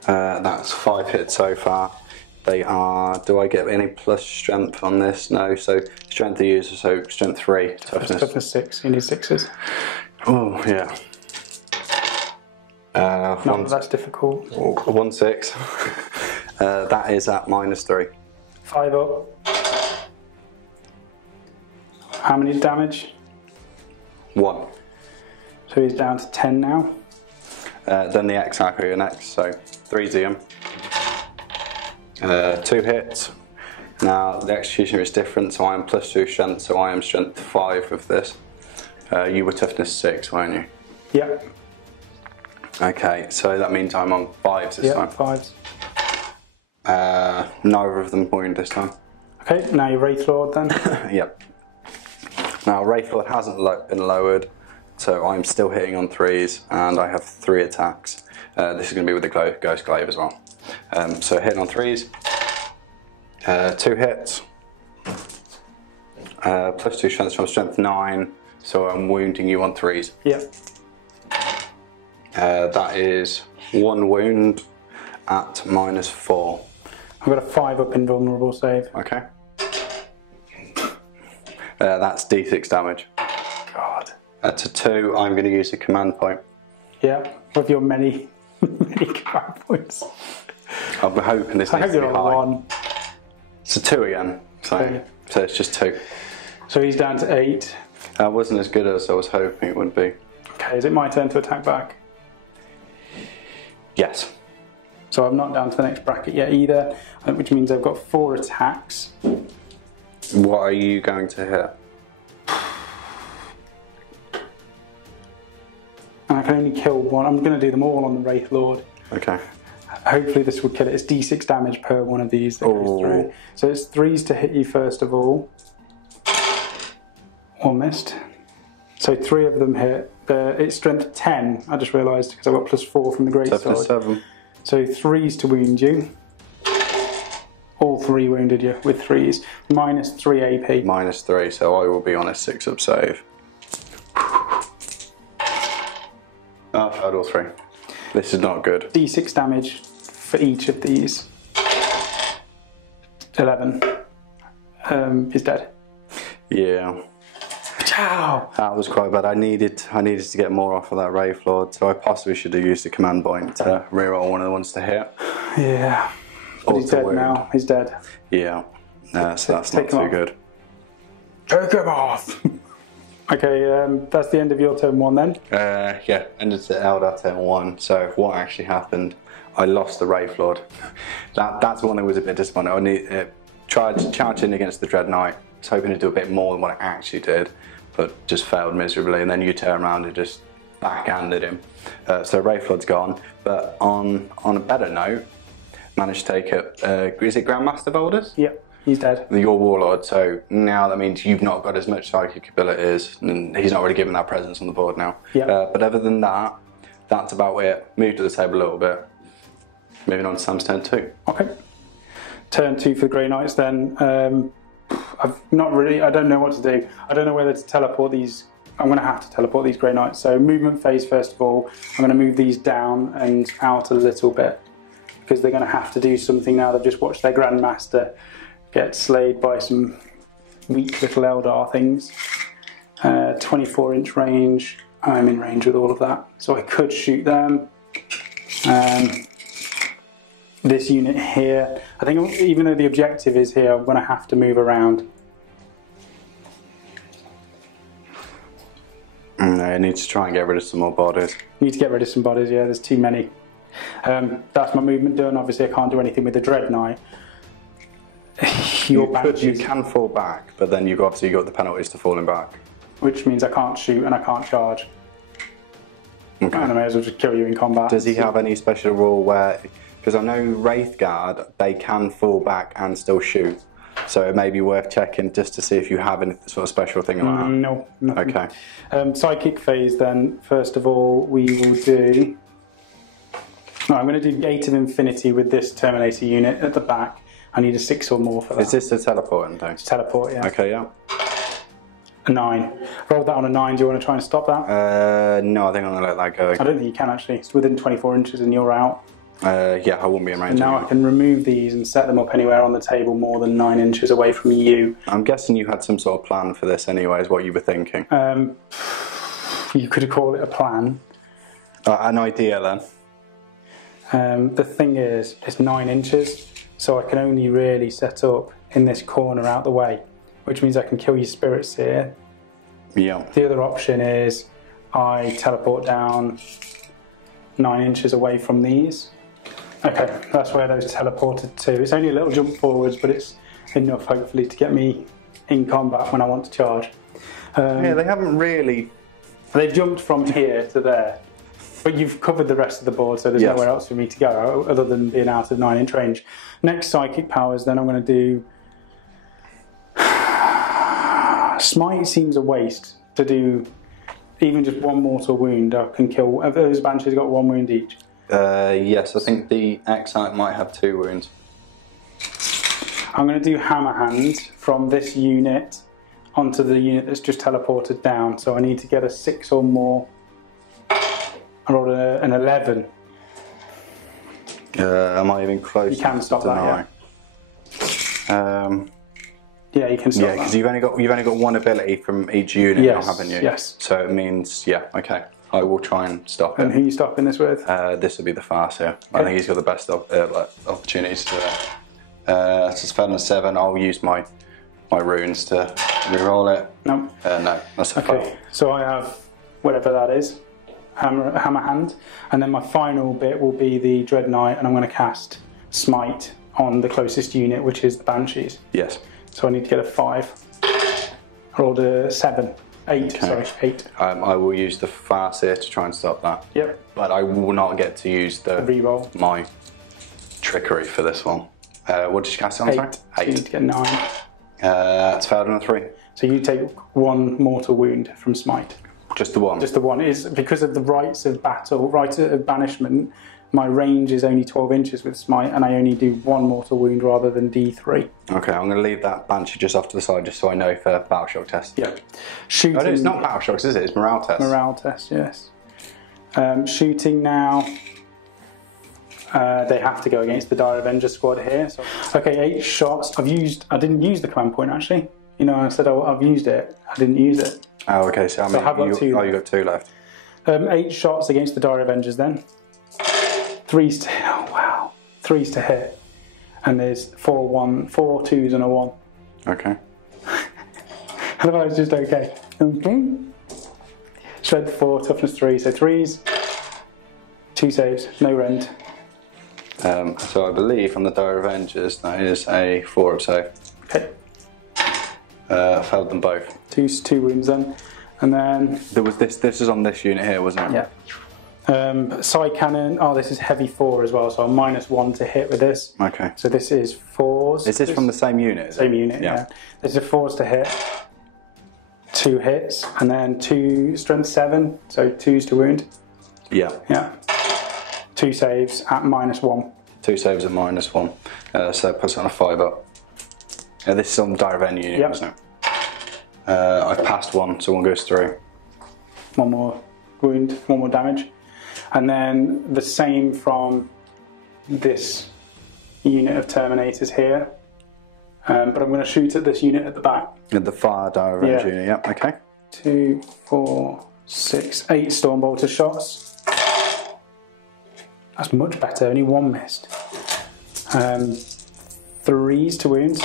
That's 5 hits so far. They are. Do I get any plus strength on this? No. So strength to use. So strength 3. Toughness 6. You need 6s. Oh yeah. No, that's difficult. 1, 6. That is at -3. 5 up. How many damage? 1. So he's down to 10 now. Then the Exarch are next. So 3's him. 2 hits. Now the Executioner is different, so I am +2 strength, so I am strength 5 of this. You were toughness 6, weren't you? Yeah. Okay, so that means I'm on 5s this time. 5s. Neither of them wound this time. Okay, now your Wraith Lord then. Yep. Now Wraith Lord hasn't been lowered, so I'm still hitting on 3s, and I have 3 attacks. This is going to be with the Ghost Glaive as well. So hitting on 3s, 2 hits, +2 strength from strength 9, so I'm wounding you on 3s. Yep. That is 1 wound at -4. I've got a 5 up invulnerable save. Okay. That's D6 damage. God. To 2, I'm going to use a command point. Yeah, with your many command points. I'm hoping this needs to be high. 1. It's a 2 again, so it's just 2. So he's down to 8. That wasn't as good as I was hoping it would be. Okay, is it my turn to attack back? Yes. So I'm not down to the next bracket yet either, which means I've got 4 attacks. What are you going to hit? And I can only kill 1. I'm going to do them all on the Wraith Lord. Okay. Hopefully this will kill it. It's D6 damage per one of these that goes through. So it's 3s to hit you first of all. 1 missed. So 3 of them hit. It's strength 10, I just realised, because I've got +4 from the great sword. 7. So 3s to wound you. All 3 wounded you with 3s. -3 AP. -3, so I will be on a 6 up save. Oh, I failed all 3. This is not good. D6 damage for each of these. 11. Is dead. Yeah. Ciao. That was quite bad. I needed to get more off of that Wraith Lord, so I possibly should have used a command point to reroll one of the ones to hit. Yeah. But he's dead now. He's dead. Yeah. So that's not too good. Take him off. Okay, that's the end of your turn 1 then. Yeah, ended to Eldar turn 1. So what actually happened? I lost the Wraith Lord. That's the one that was a bit disappointing. I tried charging against the Dread Knight. I was hoping to do a bit more than what I actually did, but just failed miserably. And then you turn around and just backhanded him. So Wraith Lord's gone. But on a better note, managed to take it. Is it Grandmaster Boulders? Yep, he's dead. Your Warlord, so now that means you've not got as much psychic abilities, and he's not really given that presence on the board now. Yeah. But other than that, that's about it. Move to the table a little bit. Moving on to Sam's turn 2. Okay. Turn 2 for the Grey Knights then. I've not really, I don't know what to do. I don't know whether to teleport these. I'm going to have to teleport these Grey Knights. So movement phase first of all, I'm going to move these down and out a little bit because they're going to have to do something now. They've just watched their Grandmaster get slayed by some weak little Eldar things. 24-inch range. I'm in range with all of that. So I could shoot them. This unit here, I think even though the objective is here, I'm going to have to move around. I need to try and get rid of some more bodies. Need to get rid of some bodies, yeah, there's too many. That's my movement done. Obviously I can't do anything with the Dread Knight. You can fall back, but then you've got the penalties to falling back. Which means I can't shoot and I can't charge. Okay. And I may as well just kill you in combat. Does he have any special rule where, because I know Wraithguard, they can fall back and still shoot. So it may be worth checking just to see if you have any sort of special thing like that. No, nothing. Okay. Psychic phase then, first of all, we will do... No, I'm going to do Gate of Infinity with this Terminator unit at the back. I need a 6 or more for that. Is this a teleporting thing? It's teleport, yeah. Okay, yeah. A 9. Rolled that on a 9, do you want to try and stop that? No, I think I'm going to let that go. I don't think you can actually. It's within 24 inches and you're out. Yeah, I won't be in range. Now I can remove these and set them up anywhere on the table more than 9 inches away from you. I'm guessing you had some sort of plan for this anyway, is what you were thinking. You could call it a plan. An idea then. The thing is, it's 9 inches, so I can only really set up in this corner out the way, which means I can kill your spirits here. Yeah. The other option is I teleport down 9 inches away from these. Okay, that's where those teleported to. It's only a little jump forwards, but it's enough hopefully to get me in combat when I want to charge. Yeah, they haven't really... They've jumped from here to there, but you've covered the rest of the board, so there's nowhere else for me to go other than being out of 9-inch range. Next psychic powers, then I'm going to do... Smite seems a waste to do even just 1 mortal wound. I can kill... Have those Banshees got 1 wound each? Yes, I think the Excite might have 2 wounds. I'm going to do Hammer Hand from this unit onto the unit that's just teleported down. So I need to get a 6 or more. I rolled an 11. Am I even close? You can stop that, yeah. Yeah, you can stop that. Yeah, because you've only got 1 ability from each unit now, haven't you? Yes. So it means, yeah, okay. I will try and stop it. And who are you stopping this with? This will be the Farseer. Okay. I think he's got the best opportunities to do it. So it's fed on a 7. I'll use my runes to re-roll it. No. No, that's a 5. Okay, so I have whatever that is, hammer Hand, and then my final bit will be the Dread Knight, and I'm going to cast Smite on the closest unit, which is the Banshees. Yes. So I need to get a 5. I rolled a 7. 8, sorry, 8. I will use the Farseer to try and stop that. Yep. But I will not get to use the re-roll. My trickery for this one. What did you cast on? 8. Sorry? 8. So you need to get 9. It's failed on a 3. So you take 1 mortal wound from Smite. Just the 1? Just the 1. Is because of the rites of battle, rites of banishment, my range is only 12 inches with Smite, and I only do 1 mortal wound rather than D3. Okay, I'm going to leave that Banshee just off to the side just so I know for Battle Shock test. Yeah. Shooting. Oh, no, it's not Battle Shocks, is it? It's Morale test. Morale test, yes. Shooting now. They have to go against the Dire Avenger squad here. So. Okay, 8 shots. I didn't use the command point actually. You know, I said I've used it. I didn't use it. Oh, okay, so I mean, I've got 2 you got 2 left. 8 shots against the Dire Avengers then. 3s to, oh wow, 3s to hit, and there's 4 2s and a 1. Okay. Otherwise, just okay. Okay. Strength 4, toughness 3, so 3s, 2 saves, no rend. So I believe on the Dire Avengers that is a 4 of save. Okay. Failed them both. 2 wounds then, and then there was this is on this unit here, wasn't it? yeah. Side cannon, oh this is heavy 4 as well, so I'm -1 to hit with this. Okay. So this is 4s. Is this from the same unit? Same unit, yeah. This is 4s to hit. 2 hits, and then 2 strength 7, so 2s to wound. Yeah. Yeah. 2 saves at -1. 2 saves at -1. So it puts on a 5 up. This is on direct end unit, isn't it? I've passed 1, so 1 goes through. 1 more wound, 1 more damage. And then the same from this unit of Terminators here. But I'm going to shoot at this unit at the back. At the far direct end unit, yeah, okay. 2, 4, 6, 8 Stormbolter shots. That's much better, only 1 missed. 3s to wound.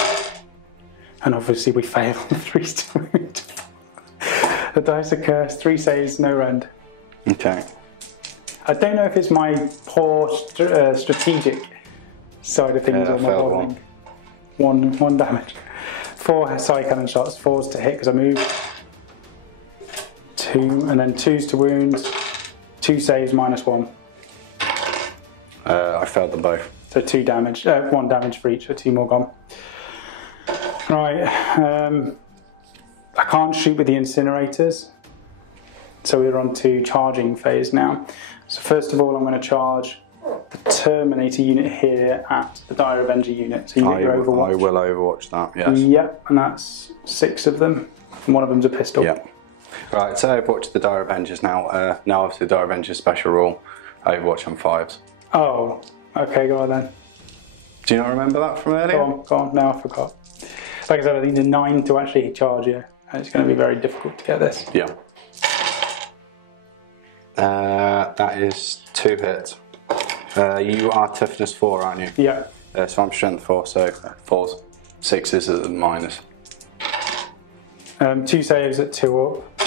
And obviously we fail on the 3s to wound. The dice are cursed, 3 saves, no rend. Okay. I don't know if it's my poor strategic side of things or my modelling. 1 damage. 4 side cannon shots, 4s to hit because I moved. 2, and then 2s to wound. 2 saves, -1. I failed them both. So 2 damage, 1 damage for each, so 2 more gone. Right, I can't shoot with the incinerators. So we're on to charging phase now. So first of all, I'm going to charge the Terminator unit here at the Dire Avenger unit. So you get your Overwatch. I will Overwatch that, yes. Yep, and that's 6 of them. And 1 of them's a pistol. Yep. Right, so Overwatch the Dire Avengers now. Now obviously the Dire Avengers special rule, Overwatch on 5s. Oh, okay, go on then. Do you not remember that from earlier? Go on, now I forgot. Like I said, I need a 9 to actually charge you. And it's going to be very difficult to get this. Yeah. That is 2 hits. You are toughness 4, aren't you? Yeah. So I'm strength 4, so 4s. 6s at the minus. 2 saves at 2 up.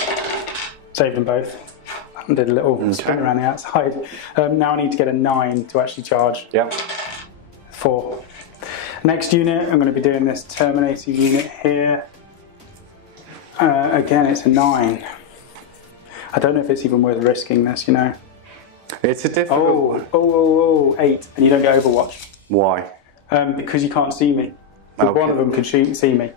Saved them both. And did a little spin around the outside. Now I need to get a 9 to actually charge. Yep. 4. Next unit, I'm going to be doing this Terminator unit here. Again, it's a 9. I don't know if it's even worth risking this, you know. It's a difficult... Oh, 8. And you don't get Overwatch. Why? Because you can't see me. Okay. One of them can see me.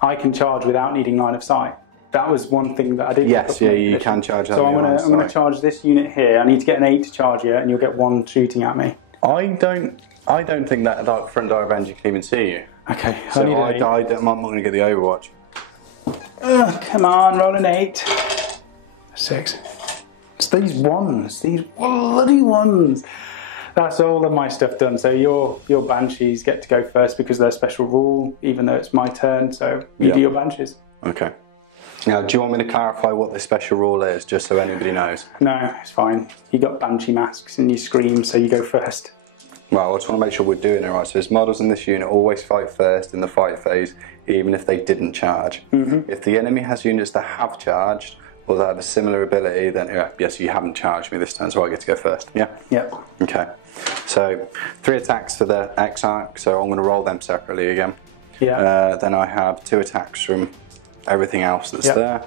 I can charge without needing line of sight. That was one thing that I did. Yes, yeah, you can charge. So I'm going to charge this unit here. I need to get an 8 to charge you, and you'll get 1 shooting at me. I don't think that front Dire Avenger can even see you. Okay. So I'm not going to get the Overwatch. Come on, roll an 8. 6. It's these ones, these bloody ones. That's all of my stuff done. So your Banshees get to go first because they're special rule, even though it's my turn. So you do your Banshees. Okay. Now, do you want me to clarify what the special rule is, just so anybody knows? No, it's fine. You got Banshee masks and you scream, so you go first. Well, I just want to make sure we're doing it right. So as models in this unit always fight first in the fight phase, even if they didn't charge. If the enemy has units that have charged, or that have a similar ability, then yes, you haven't charged me this turn, so I get to go first. Yeah? Yep. Okay. So 3 attacks for the X-Arc, so I'm going to roll them separately again. Yeah. Then I have 2 attacks from everything else that's there.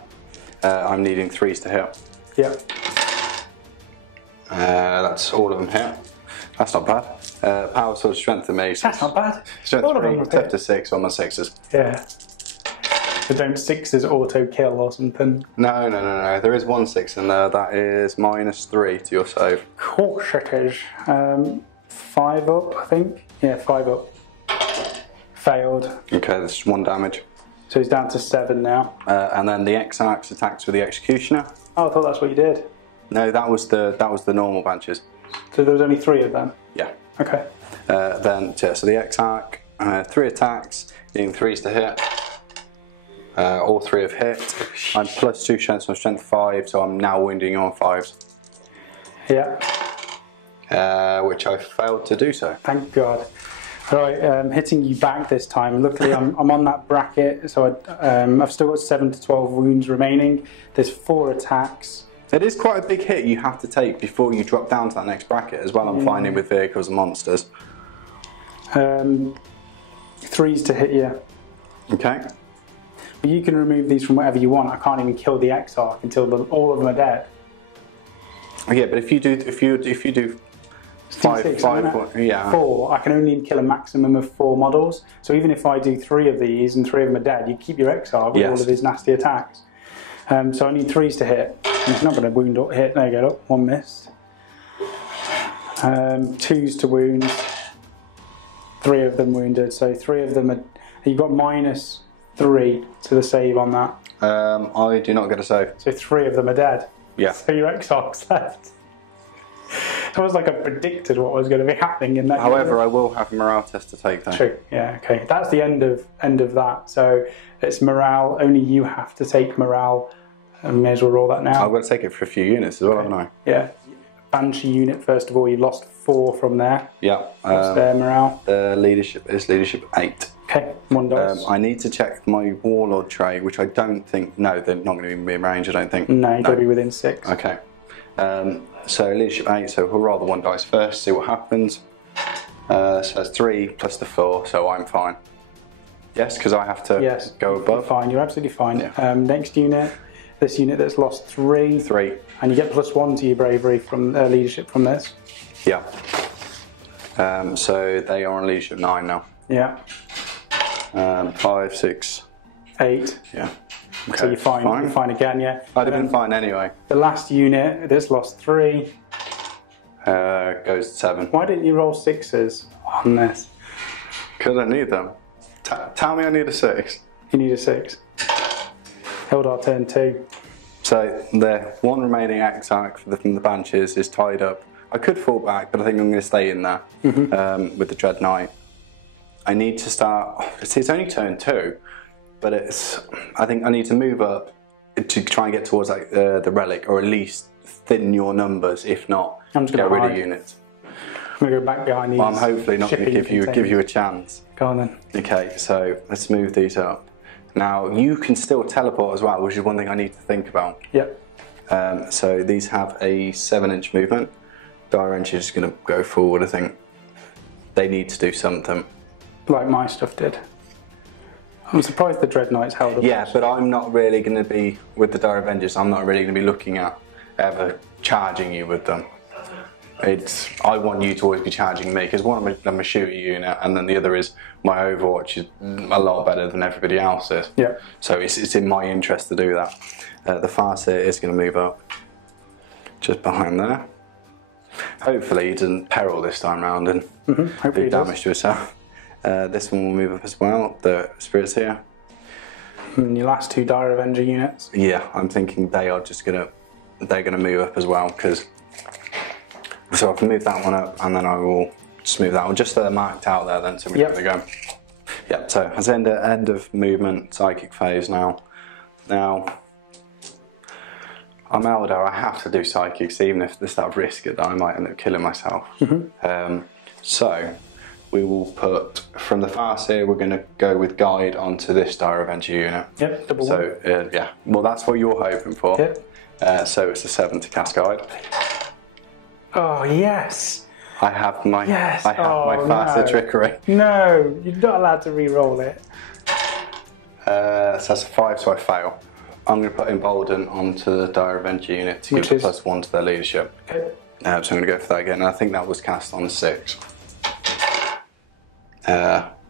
I'm needing 3s to hit. Yep. That's all of them here. That's not bad. Power sword, strength to me. That's not bad. Strength 3, tough to 6 on my 6s. Yeah. So don't 6s auto kill or something? No. There is 1 6 in there. That is -3 to your save. Of course it is. 5 up, I think. Yeah, 5 up. Failed. Okay, that's 1 damage. So he's down to 7 now. And then the X-Arcs attacks with the Executioner. Oh, I thought that's what you did. No, that was the normal Banshees. So there was only 3 of them? Yeah. Okay. So the X-Arc, 3 attacks, needing 3s to hit. All 3 have hit. I'm +2 strength, so I'm strength 5, so I'm now wounding you on 5s. Yeah. Which I failed to do so. Thank God. Right, hitting you back this time. Luckily, I'm on that bracket, so I've still got 7 to 12 wounds remaining. There's 4 attacks. It is quite a big hit you have to take before you drop down to that next bracket as well. I'm finding with vehicles and monsters. 3s to hit you. Okay. But you can remove these from whatever you want. I can't even kill the X-Arc until all of them are dead. Yeah, but if you do five, yeah. 4, I can only kill a maximum of 4 models. So even if I do 3 of these and 3 of them are dead, you keep your Exarch with all of his nasty attacks. So I need 3s to hit. He's not going to wound or hit. There you go, look, 1 missed. 2s to wound. 3 of them wounded. So 3 of them are. You've got -3 to the save on that. I do not get a save. So 3 of them are dead. Yeah. So your Exarch's left. It was like I predicted what was going to be happening in that. However, game. I will have a morale test to take though. True. Yeah. Okay. That's the end of that. So it's morale. Only you have to take morale. I may as well roll that now. I've got to take it for a few units as well, haven't I? Yeah. Banshee unit. First of all, you lost 4 from there. Yeah. What's their morale? The leadership is leadership 8. Okay. 1 dice. I need to check my warlord trait, which I don't think. No, they're not going to even be in range. I don't think. No, you've got to be within 6. Okay. So leadership 8, so we'll roll the 1 dice first, see what happens. So it's 3 plus the 4, so I'm fine. Yes, because I have to go above. You're fine, you're absolutely fine. Yeah. Next unit, this unit that's lost 3. 3. And you get +1 to your bravery from leadership from this. Yeah. So they are on leadership 9 now. Yeah. 5, 6. 8. Yeah. Okay, So you're fine. You're fine again, yeah. I'd have been fine anyway. The last unit that's lost 3. Goes to 7. Why didn't you roll 6s on this? Because I need them. Tell me I need a 6. You need a 6. Eldar turn 2. So the 1 remaining Exarch from the Banshees is tied up. I could fall back, but I think I'm going to stay in there with the Dread Knight. I need to start. It's only turn 2, but I think I need to move up to try and get towards like the relic, or at least thin your numbers. If not, I'm just get rid of units. I'm going to go back behind these. Well, I'm hopefully not going to give you a chance. Go on then. Okay, so let's move these up. Now you can still teleport as well, which is one thing I need to think about. Yep. So these have a 7-inch movement. Dire Wrench is just going to go forward. I think they need to do something. Like my stuff did. I'm surprised the Dread Knights held up. Yeah, but I'm not really going to be, with the Dire Avengers, I'm not really going to be looking at ever charging you with them. I want you to always be charging me, because one of them I'm a shooter unit, and then the other is my Overwatch is a lot better than everybody else's. Yeah. So it's in my interest to do that. The Farseer is going to move up just behind there. Hopefully he doesn't peril this time round and do damage to himself. This one will move up as well, the Spirits here. And your last 2 Dire Avenger units? Yeah, I'm thinking they're gonna move up as well, because so I can move that one up and then I will just move that one, just so they're marked out there then, so we know where they're going. Yeah, so as end of movement, psychic phase now. Now, I'm Eldar, I have to do psychics, even if there's that risk that I might end up killing myself. So, we will put, from the Farseer, we're going to go with Guide onto this Dire Avenger unit. Yep, double so, yeah, well that's what you're hoping for. Yep. So it's a 7 to cast Guide. Oh, yes! I have my Farseer trickery. No, you're not allowed to re-roll it. So that's a 5, so I fail. I'm going to put Embolden onto the Dire Avenger unit to give +1 to their leadership. Okay. So I'm going to go for that again, and I think that was cast on 6.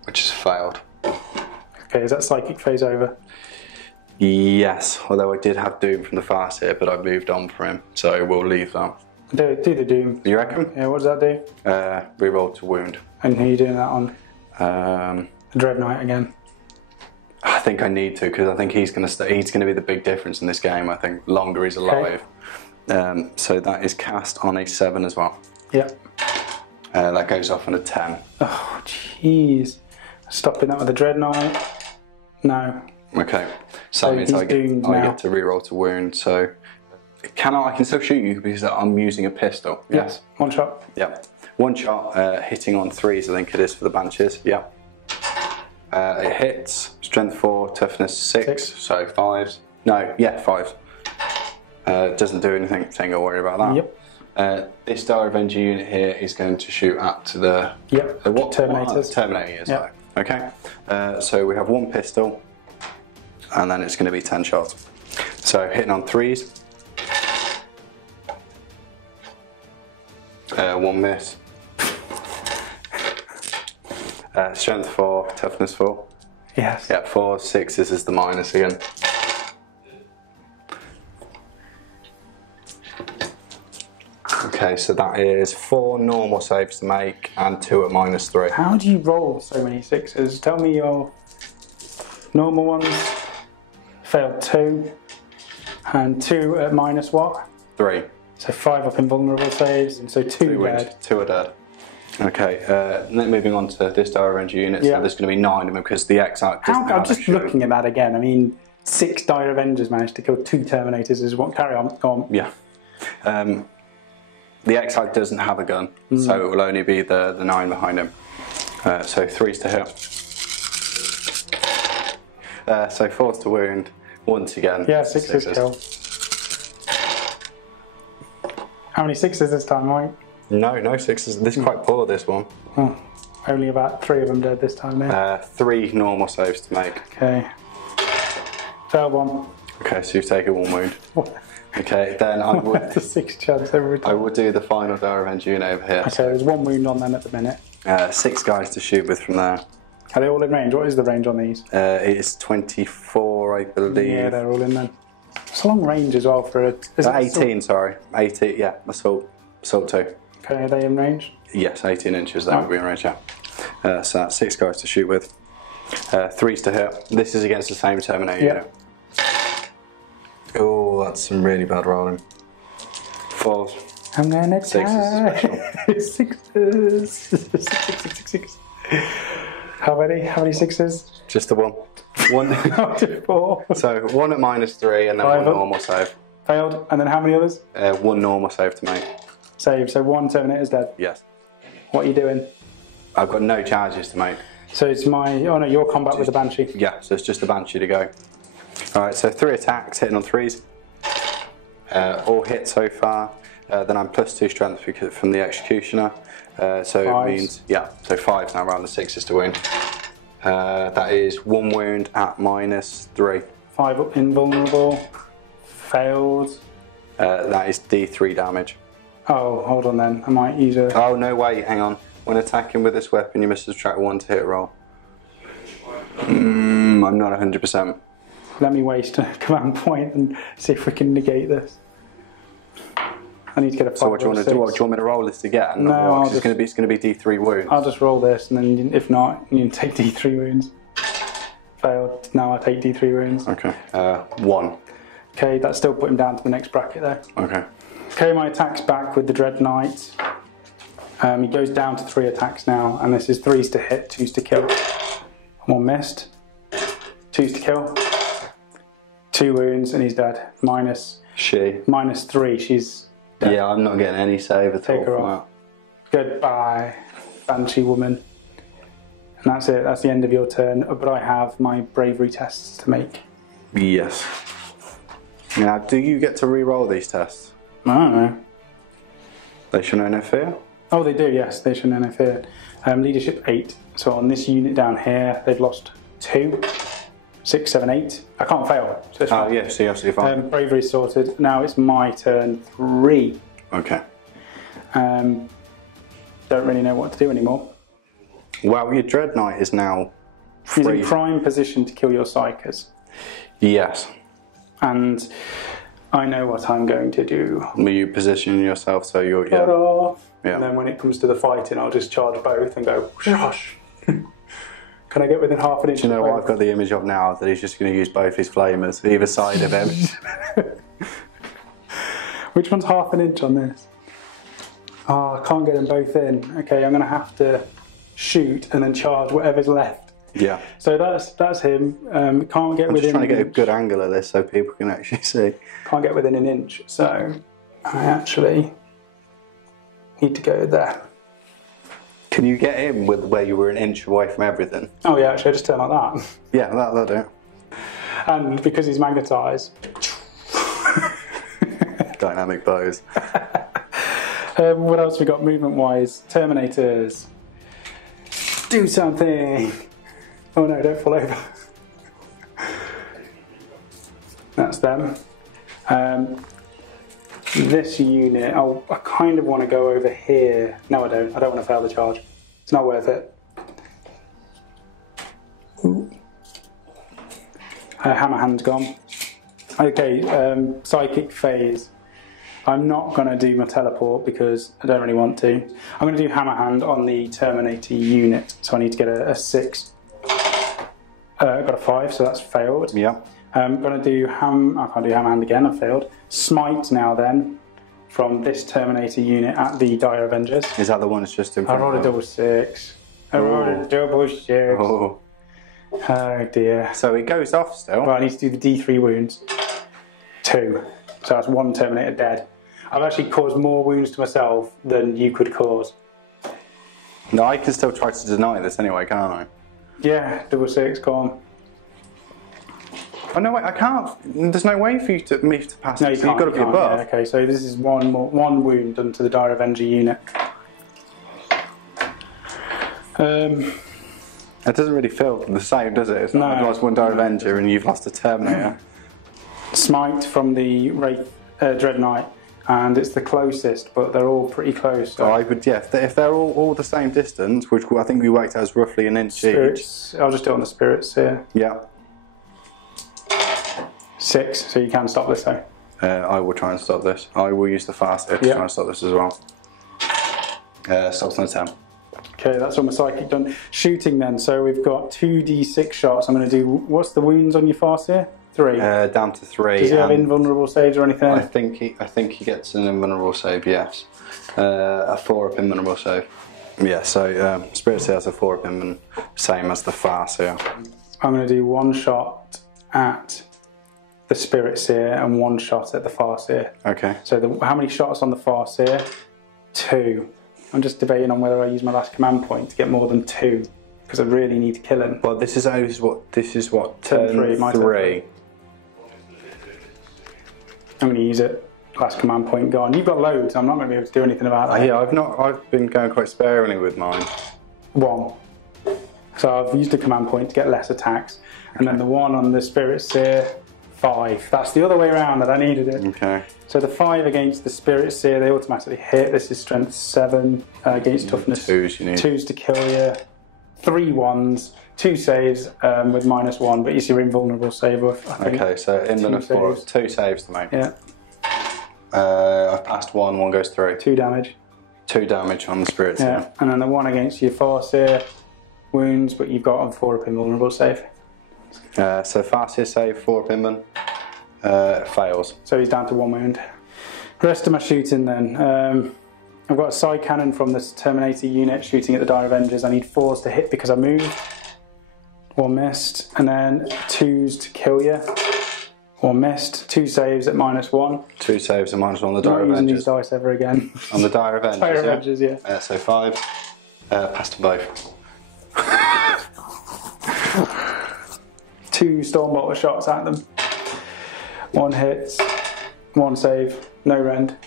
Which has failed. Okay, is that psychic phase over? Yes, although I did have Doom from the Farseer, but I moved on for him, so we'll leave that. Do the Doom. You reckon? Yeah, what does that do? Reroll to wound. And who are you doing that on? The Dread Knight again. I think I need to, because I think he's going to be the big difference in this game. I think longer he's alive. Okay. So that is cast on a 7 as well. Yep. That goes off on a 10. Oh, jeez. Stopping that with the Dread Knight. No. Okay. So that means I get to reroll to wound. So I can still shoot you because I'm using a pistol. Yes. 1 shot. Yeah. 1 shot, hitting on 3s, I think it is for the Banshees. Yeah. It hits. Strength 4, toughness 6. So 5s. No, yeah, 5s. Doesn't do anything, so I ain't got to worry about that. Yep. This Dire Avenger unit here is going to shoot at the what Terminators. Terminator is like. Okay. So we have 1 pistol, and then it's going to be 10 shots. So hitting on 3s. 1 miss. Strength 4, toughness 4. Yes. Yeah, 4, 6s is the minus again. Okay, so that is 4 normal saves to make and 2 at -3. How do you roll so many 6s? Tell me your normal ones. Failed 2 and 2 at minus what? 3. So 5 up in vulnerable saves, and so 2 dead. 2 are dead. Okay, then moving on to this Dire Avenger unit, so there's going to be 9 of them because the Exarch doesn't have I'm just looking at that again. I mean, 6 Dire Avengers managed to kill 2 Terminators is what. Carry on, go on. Yeah. The Exarch doesn't have a gun, so it will only be the 9 behind him. So 3s to hit. So 4s to wound, 1s again. Yeah, 6s kill. How many 6s this time, Mike? No 6s. This is quite poor, this one. Oh, only about 3 of them dead this time then. 3 normal saves to make. Okay. Failed 1. Okay, so you've taken 1 wound. Okay, then I would... That's a 6 chance every time. I would do the final Dire Avenger unit over here. Okay, there's 1 wound on them at the minute. 6 guys to shoot with from there. Are they all in range? What is the range on these? It is 24, I believe. Yeah, they're all in then. It's a long range as well for a... 18, sorry. 18, yeah, assault 2. Okay, are they in range? Yes, 18 inches, that would be in range, yeah. So that's 6 guys to shoot with. 3s to hit. This is against the same Terminator unit. Oh, that's some really bad rolling. 4s. I'm gonna 6s is special. 6s. 6. How many 6s? Just the 1. 1. Up to 4. So 1 at -3 and then 1 normal save. Failed. And then how many others? 1 normal save to make. Save. So 1 Terminator's dead. Yes. What are you doing? I've got no charges to make. So it's my... Oh no, your combat with the Banshee. Yeah, so it's just the Banshee to go. Alright, so 3 attacks, hitting on 3s. All hit so far. Then I'm +2 strength from the Executioner. So 5s. It means, yeah, so 5 now rather than 6s to wound. That is 1 wound at -3. 5 up invulnerable. Failed. That is D3 damage. Oh, hold on then. I might use a... Oh, no, wait, hang on. When attacking with this weapon, you must subtract 1 to hit roll. I'm not 100%. Let me waste a command point and see if we can negate this. I need to get a 5. So what do you want to do? Do you want me to roll this again? No, it's going to be D3 wounds. I'll just roll this, and then if not, you can take D3 wounds. Failed. Now I take D3 wounds. Okay. 1. Okay, that's still put him down to the next bracket though. Okay. Okay, my attack's back with the Dread Knight. He goes down to 3 attacks now, and this is 3s to hit, 2s to kill. 1 missed. 2s to kill. 2 wounds, and he's dead. -3. She's dead. Yeah, I'm not getting any save at all. Take her off. Goodbye, Banshee woman. And that's it. That's the end of your turn. But I have my bravery tests to make. Yes. Now, do you get to re-roll these tests? I don't know. They should know no fear? Oh, they do, yes. They should know no fear. Leadership 8. So on this unit down here, they've lost 2. 6, 7, 8. I can't fail. So it's fine. Yeah, so you're absolutely fine. Bravery sorted. Now it's my turn 3. Okay. Don't really know what to do anymore. Well, your Dread Knight is now He's free. in prime position to kill your Psychers. Yes. And I know what I'm going to do. Will you position yourself so you're... Yeah. And then when it comes to the fighting, I'll just charge both and go, shush. Can I get within half an inch? Do you know what I've got the image of now? That he's just going to use both his flamers either side of him. Which one's half an inch on this? Oh, I can't get them both in. Okay, I'm going to have to shoot and then charge whatever's left. Yeah. So that's him. Can't get I'm within. just trying to get a good angle of this so people can actually see. Can't get within an inch. So I actually need to go there. Can you get in with where you were an inch away from everything? Oh yeah, actually I just turn like that. Yeah, that'll do. And because he's magnetised. Dynamic bows. What else we got movement wise? Terminators. Do something. Oh no, don't fall over. That's them. this unit, I kind of want to go over here. No, I don't. I don't want to fail the charge. It's not worth it. Ooh. Hammer hand's gone. Okay, psychic phase. I'm not going to do my teleport because I don't really want to. I'm going to do hammer hand on the Terminator unit. So I need to get a 6. I got a 5, so that's failed. Yeah. I'm going to do I can't do hammer hand again, I failed. Smite now then, from this Terminator unit at the Dire Avengers. Is that the one that's just in front I rolled a of double 6. I rolled a double 6. Oh. Oh dear. So it goes off still. Right, I need to do the D3 wounds. 2. So that's 1 Terminator dead. I've actually caused more wounds to myself than you could cause. No, I can still try to deny this anyway, can't I? Yeah, double 6, go on. Oh no, wait, I can't. There's no way for me to pass. No, you so can't. You've got to be above. Yeah, okay, so this is one wound done to the Dire Avenger unit. It doesn't really feel the same, does it? It's not like you lost one Dire Avenger and you've lost a Terminator. Smite from the Dread Knight, and it's the closest, but they're all pretty close. So I would, yeah, if they're all the same distance, which I think we worked out as roughly an inch spirits, each. I'll just do it on the spirits here. Yeah. 6, so you can stop this though. I will try and stop this. I will use the fast hit to try and stop this as well. Stops on a 10. Okay, that's all my psychic done. Shooting then, so we've got 2d6 shots. I'm going to do, what's the wounds on your Farseer? 3. Down to 3. Does he have invulnerable saves or anything? I think he gets an invulnerable save, yes. A 4 up invulnerable save. Yeah, so Spirit Seal has a 4 up invulnerable, same as the Farseer. I'm going to do 1 shot at the Spirit Seer and 1 shot at the Farseer. Okay. So how many shots on the Farseer? 2. I'm just debating on whether I use my last command point to get more than 2, because I really need to kill him. Well, this is what Turn 3. my 3. I'm going to use it. Last command point gone. You've got loads. I'm not going to be able to do anything about that. Yeah, I've been going quite sparingly with mine. 1. So I've used a command point to get less attacks, and then the 1 on the Spirit Seer, 5. That's the other way around that I needed it. Okay. So the 5 against the Spirit Seer, they automatically hit. This is strength 7 against toughness. 2s you need. 2s to kill you. 3 1s. 2 saves with -1, but it's your invulnerable save. I think. Okay, so invulnerable 2 saves to make. Yeah. I've passed 1, 1 goes through. 2 damage. 2 damage on the Spirit. Yeah, and then the 1 against your Farseer wounds, but you've got on 4 up invulnerable save. So Farseer save 4 up invuln. Fails. So he's down to 1 wound. The rest of my shooting then. I've got a side cannon from this Terminator unit shooting at the Dire Avengers. I need 4s to hit because I moved. 1 missed, and then 2s to kill you. 1 missed. 2 saves at -1. 2 saves at -1 on the Dire Not using Avengers. these dice ever again. On the Dire Avengers. Dire Avengers, yeah. So 5. Passed to both. 2 Stormbolter shots at them. 1 hits. 1 save. No rend.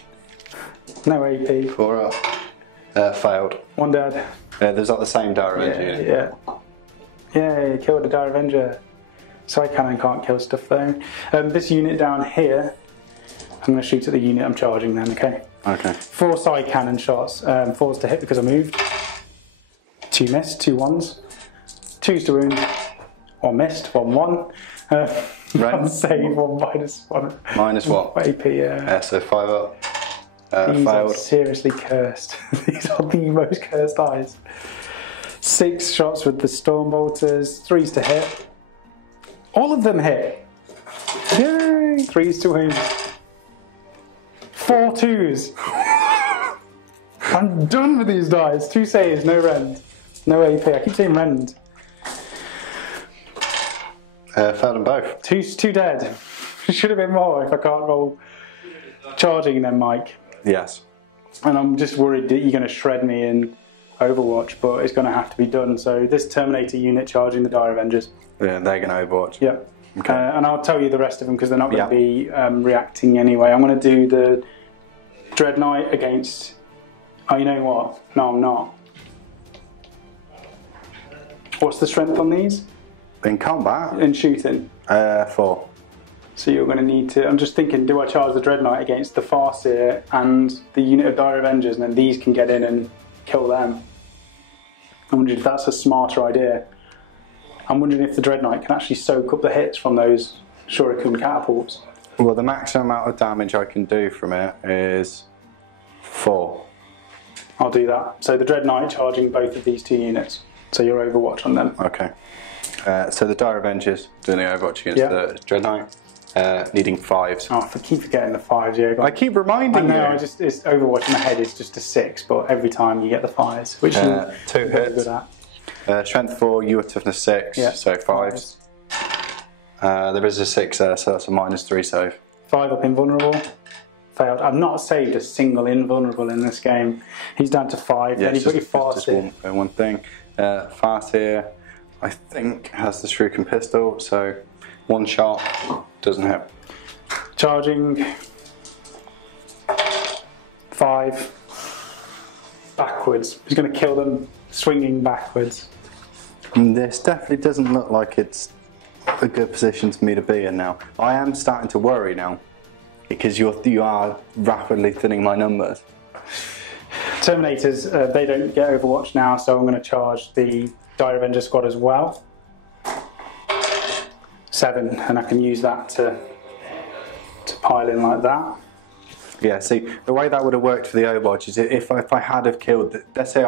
No AP. 4 up. Failed. 1 dead. There's not the same Dire Avenger unit. Yeah. Yeah, you killed a Dire Avenger. Side cannon can't kill stuff though. This unit down here, I'm going to shoot at the unit I'm charging then, okay? Okay. 4 side cannon shots. 4s to hit because I moved. 2 missed, 2 1s. 2s to wound. 1 missed, 1 1. 1 save, 1 -1. Minus what? AP, yeah. So 5 up. These Failed. are seriously cursed. These are the most cursed eyes. 6 shots with the Stormbolters, 3s to hit. All of them hit. Yay! 3s to wound. 4 2s. I'm done with these dice. 2 saves, no rend. No AP. I keep saying rend. Failed them both. 2 dead. Should have been more if I can't roll charging them, Mike. Yes. And I'm just worried that you're going to shred me in Overwatch, but it's going to have to be done. So this Terminator unit charging the Dire Avengers. Yeah, they're going to Overwatch. Yeah. Okay. And I'll tell you the rest of them because they're not going to be reacting anyway. I'm going to do the Dread Knight against... Oh, you know what? No, I'm not. What's the strength on these? In combat? In shooting? 4. So you're going to need to, I'm just thinking, do I charge the Dread Knight against the Farseer and the unit of Dire Avengers, and then these can get in and kill them? I'm wondering if that's a smarter idea. I'm wondering if the Dread Knight can actually soak up the hits from those Shuriken catapults. Well, the maximum amount of damage I can do from it is 4. I'll do that. So the Dread Knight charging both of these 2 units. So you're Overwatch on them. Okay. So the Dire Avengers doing the Overwatch against the Dread Knight, needing 5s. Oh, I keep forgetting the 5s, yeah. I keep reminding you. I know, it's Overwatch in my head is just a 6, but every time you get the 5s, which you're 2 very hits. good at. Strength 4, you are toughness 6, so 5s. There is a 6 there, so that's a -3 save. 5 up invulnerable. Failed. I've not saved a single invulnerable in this game. He's down to 5. Yeah, then you've got your Farseer. One thing. Farseer, I think, has the Shuriken pistol, so 1 shot doesn't hit. Charging 5 backwards. He's going to kill them swinging backwards. This definitely doesn't look like it's a good position for me to be in now. I am starting to worry now because you are rapidly thinning my numbers. Terminators, they don't get Overwatch now, so I'm going to charge the Dire Avenger squad as well. 7, and I can use that to pile in like that. Yeah, see, the way that would have worked for the Overwatch is if I had have killed, let's say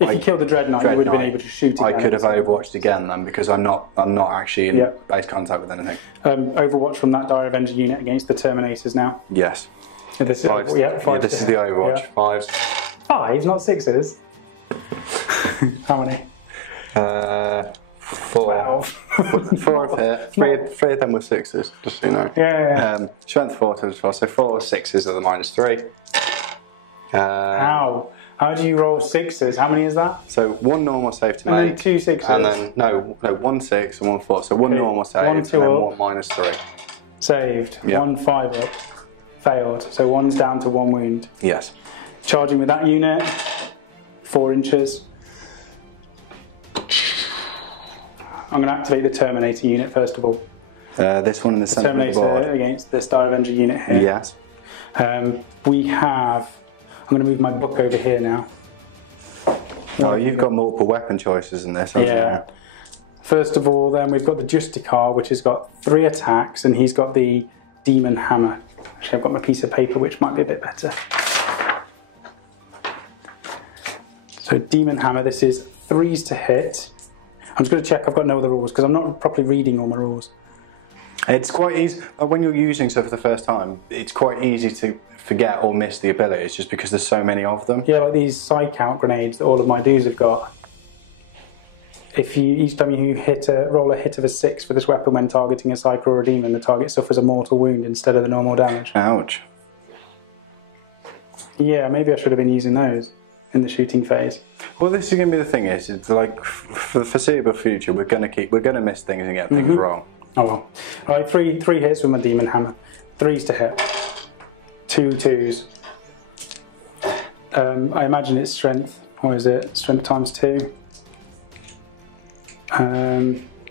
if you killed the Dread Knight, you would have been able to shoot again. I could have Overwatched again then, because I'm not actually in base contact with anything. Overwatch from that Dire Avenger unit against the Terminators now. Yes. This is, 5s. yeah, this is the Overwatch. Yeah. 5s. 5s, not 6s. How many? 4. 4 of here. 3 of them were 6s, just so you know. Yeah. Strength 4 times 4, so 4 6s are the -3. How do you roll 6s? How many is that? So 1 normal save to and make. And then 2 6s. And then, no, 1 6 and 1 4. So 1 normal save, 1 and then up. 1 -3. Saved. Yep. 1 5 up. Failed. So 1's down to 1 wound. Yes. Charging with that unit, 4 inches. I'm going to activate the Terminator unit first of all. This one in the centre of the board. Terminator against this Dire Avenger unit here. Yes. We have... I'm going to move my book over here now. Oh, you've got multiple weapon choices in this, haven't you? First of all, then we've got the Justicar, which has got 3 attacks, and he's got the Demon Hammer. Actually, I've got my piece of paper, which might be a bit better. So Demon Hammer, this is 3s to hit. I'm just going to check I've got no other rules, because I'm not properly reading all my rules. It's quite easy, when you're using stuff for the first time, it's quite easy to forget or miss the abilities just because there's so many of them. Yeah, like these side count grenades that all of my dudes have got. If you, each time you roll a hit of a 6 with this weapon when targeting a Psyker or a Demon, the target suffers a mortal wound instead of the normal damage. Ouch. Yeah, maybe I should have been using those in the shooting phase. Well, this is going to be the thing is, it's like for the foreseeable future, we're going to miss things and get things wrong. Oh well. All right, three hits with my Demon Hammer. 3s to hit. 2 2s. I imagine it's strength. Or is it strength times 2?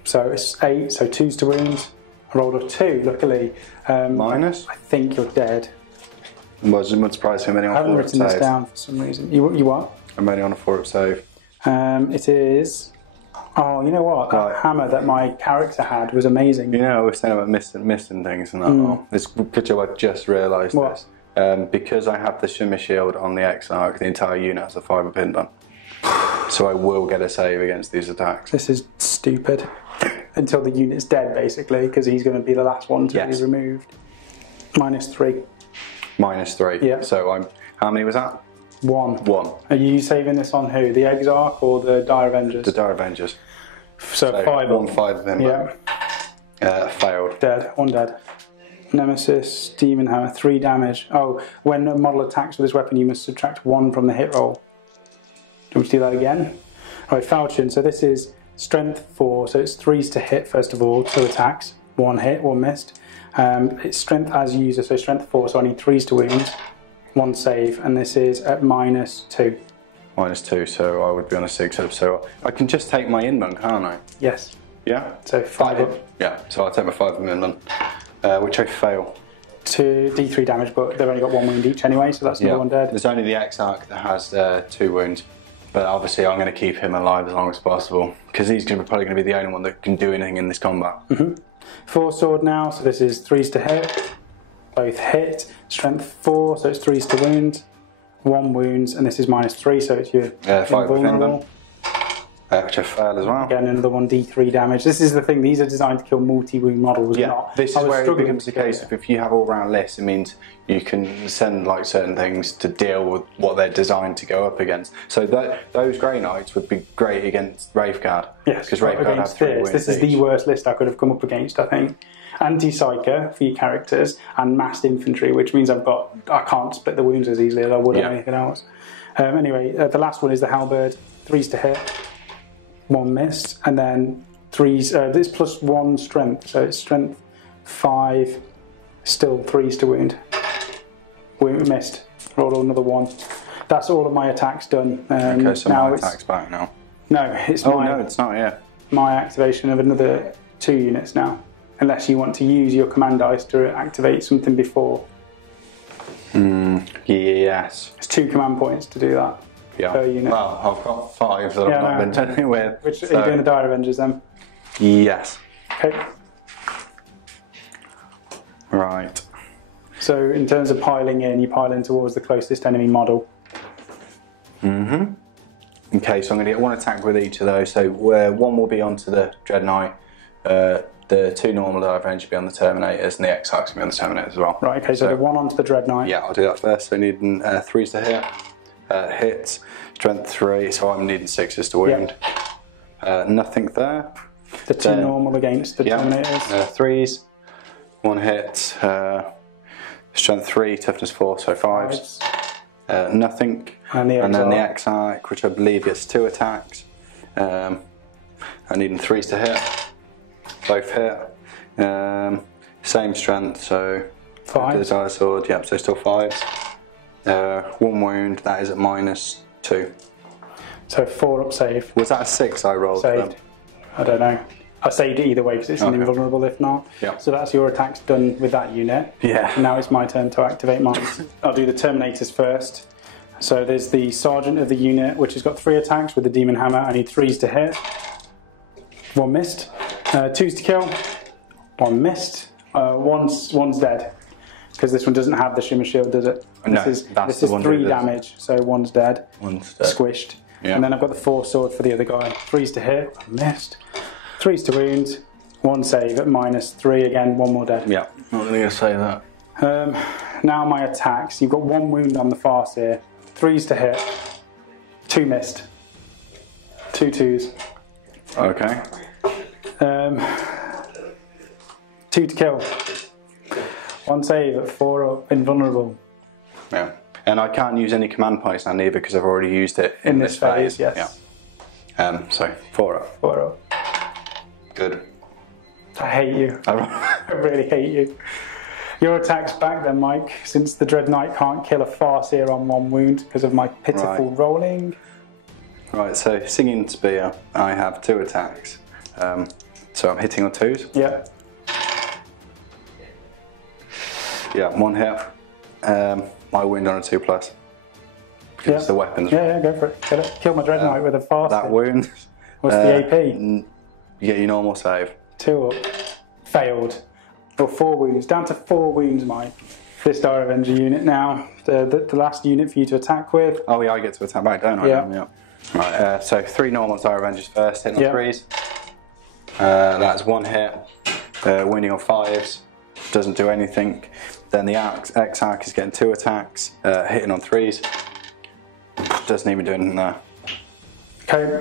So it's 8. So 2s to wound. I rolled a 2. Luckily. Minus. I think you're dead. Wasn't surprised I'm only on 4 up save. I haven't written this down for some reason. You what? I'm only on a 4 up save. It is. Oh, you know what? That hammer that my character had was amazing. You know, I was saying about missing things and that. It's good job I just realised this. Because I have the Shimmer Shield on the X-Arc, the entire unit has a 5 up pin on. So I will get a save against these attacks. This is stupid. Until the unit's dead, basically, because he's going to be the last one to be removed. -3. -3. Yeah. So how many was that? 1. 1. Are you saving this on who? The Exarch or the Dire Avengers? The Dire Avengers. So 5 1 5 of them. Yeah. Failed. Dead. 1 dead. Nemesis, Demon Hammer, 3 damage. Oh, when a model attacks with this weapon, you must subtract 1 from the hit roll. Do you want to do that again? Right, Falchion. So this is strength 4. So it's 3s to hit, first of all. 2 attacks. 1 hit, 1 missed. It's strength as user, so strength 4. So I need 3s to wound. 1 save, and this is at -2. -2, so I would be on a 6 up. So I can just take my Inman, can't I? Yes. Yeah? So 5 up. Yeah, so I'll take my 5 up Inman. which I fail. To D3 damage, but they've only got 1 wound each anyway, so that's another one dead. There's only the Exarch that has 2 wounds, but obviously I'm going to keep him alive as long as possible because he's probably going to be the only one that can do anything in this combat. 4 sword now, so this is 3s to hit, both hit, strength 4, so it's 3s to wound, 1 wounds, and this is -3, so it's your 5 invulnerable. Which I failed as well. Again, another one D3 damage. This is the thing, these are designed to kill multi-wound models. This is where it becomes the case of if you have all-round lists, it means you can send like certain things to deal with what they're designed to go up against. So those Grey Knights would be great against Wraithguard. Yes, because Wraithguard have 3 wounds. This is the worst list I could have come up against, I think. Anti-Psyker for your characters, and massed infantry, which means I can't split the wounds as easily as I would on anything else. Anyway, the last one is the Halberd, 3s to hit, 1 missed, and then 3s. This plus 1 strength, so it's strength 5, still 3s to wound. Wound missed. Roll another 1. That's all of my attacks done. Okay, so my attack's back now. No, it's no, it's not. Yeah. My activation of another 2 units now, unless you want to use your command dice to activate something before. Yes. It's 2 command points to do that. Per unit. Well, I've got 5 that I've not been dealing with. Which are you doing the Dire Avengers then? Yes. Okay. Right. So in terms of piling in, you pile in towards the closest enemy model. Okay, so I'm going to get 1 attack with each of those. So 1 will be onto the Dread Knight, the 2 normal Dire Avengers will be on the Terminators, and the Exarchs will be on the Terminators as well. Right, okay, so the 1 onto the Dread Knight. Yeah, I'll do that first. So I need 3s to hit. Hits, strength 3, so I'm needing 6s to wound. Nothing there. The 2 normal against the Terminators. 3s, 1 hit, strength 3, toughness 4, so 5s. Nothing. And then the Exarch, which I believe gets 2 attacks. I need 3s to hit. Both hit. Same strength, so 5. The Dire Sword, yep, so still 5s. 1 wound, that is at -2. So 4 up save. Was that a 6 I rolled? Saved. I don't know. I saved it either way because it's an invulnerable if not. Yeah. So that's your attacks done with that unit. Yeah. And now it's my turn to activate mine. I'll do the Terminators first. So there's the Sergeant of the unit, which has got 3 attacks with the Demon Hammer. I need 3s to hit. 1 missed. 2s to kill. 1 missed. One's dead. Because this one doesn't have the Shimmer Shield, does it? No, this is 3 damage, so 1's dead. 1's dead. Squished. Yeah. And then I've got the 4 sword for the other guy. 3s to hit, missed. 3s to wound, 1 save at -3 again, 1 more dead. Yeah, I'm going to say that. Now my attacks. You've got 1 wound on the farce here. 3s to hit, 2 missed. 2 2s. Okay. 2 to kill. 1 save at 4 up, invulnerable. Yeah. And I can't use any command points now neither because I've already used it in this phase. Yes. Yeah. So 4 up. 4 up. Good. I hate you. I really hate you. Your attack's back then, Mike, since the Dread Knight can't kill a Farseer on 1 wound because of my pitiful rolling. Right, so Singing Spear, I have 2 attacks. So I'm hitting on 2s. Yeah. Yeah, 1 hit. My wound on a 2+. Because it's the weapons. Yeah, go for it. Get it. Kill my Dread Knight with a Farseer. That wound. What's the AP? You get your normal save. 2 up. Failed. Or 4 wounds. Down to 4 wounds, Mike. This Dire Avenger unit now. The last unit for you to attack with. Oh yeah, I get to attack back, don't I? Yeah. Right, so 3 normal Dire Avengers first, hitting on 3s. That's 1 hit. Wounding on 5s. Doesn't do anything. Then the Exarch is getting 2 attacks, hitting on 3s. Doesn't even do anything there. Okay,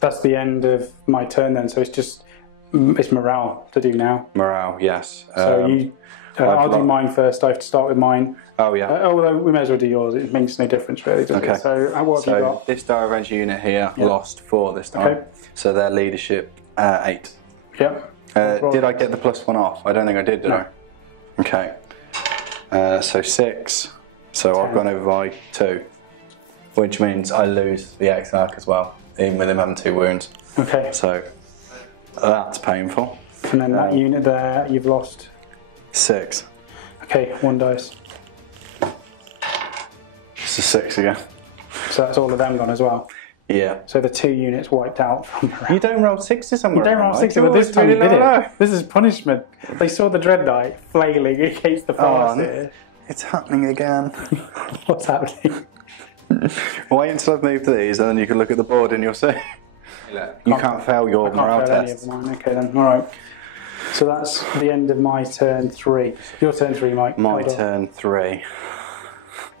that's the end of my turn then. So it's morale to do now. Morale, yes. So I'll do mine first. I have to start with mine. Oh yeah. Although we may as well do yours. It makes no difference really, does it? So what have you got? This Dire Avenger unit here lost 4 this time. Okay. So their leadership 8. Yep. Did I get the +1 off? I don't think I did I? Okay. So 6. So 10. I've gone over by 2. Which means I lose the Exarch as well, even with him having 2 wounds. Okay. So that's painful. And then that unit there, you've lost 6. Okay, 1 dice. It's a 6 again. So that's all of them gone as well. Yeah. So the 2 units wiped out from the round. You don't roll 6s somewhere. You don't roll 6s, but this time you did it. This is punishment. They saw the Dread Knight flailing against the Farseer. It's happening again. What's happening? Wait until I've moved these and then you can look at the board and you'll see. You can't fail your morale test. Okay then, alright. So that's the end of my turn 3. Your turn 3, Mike. My turn 3.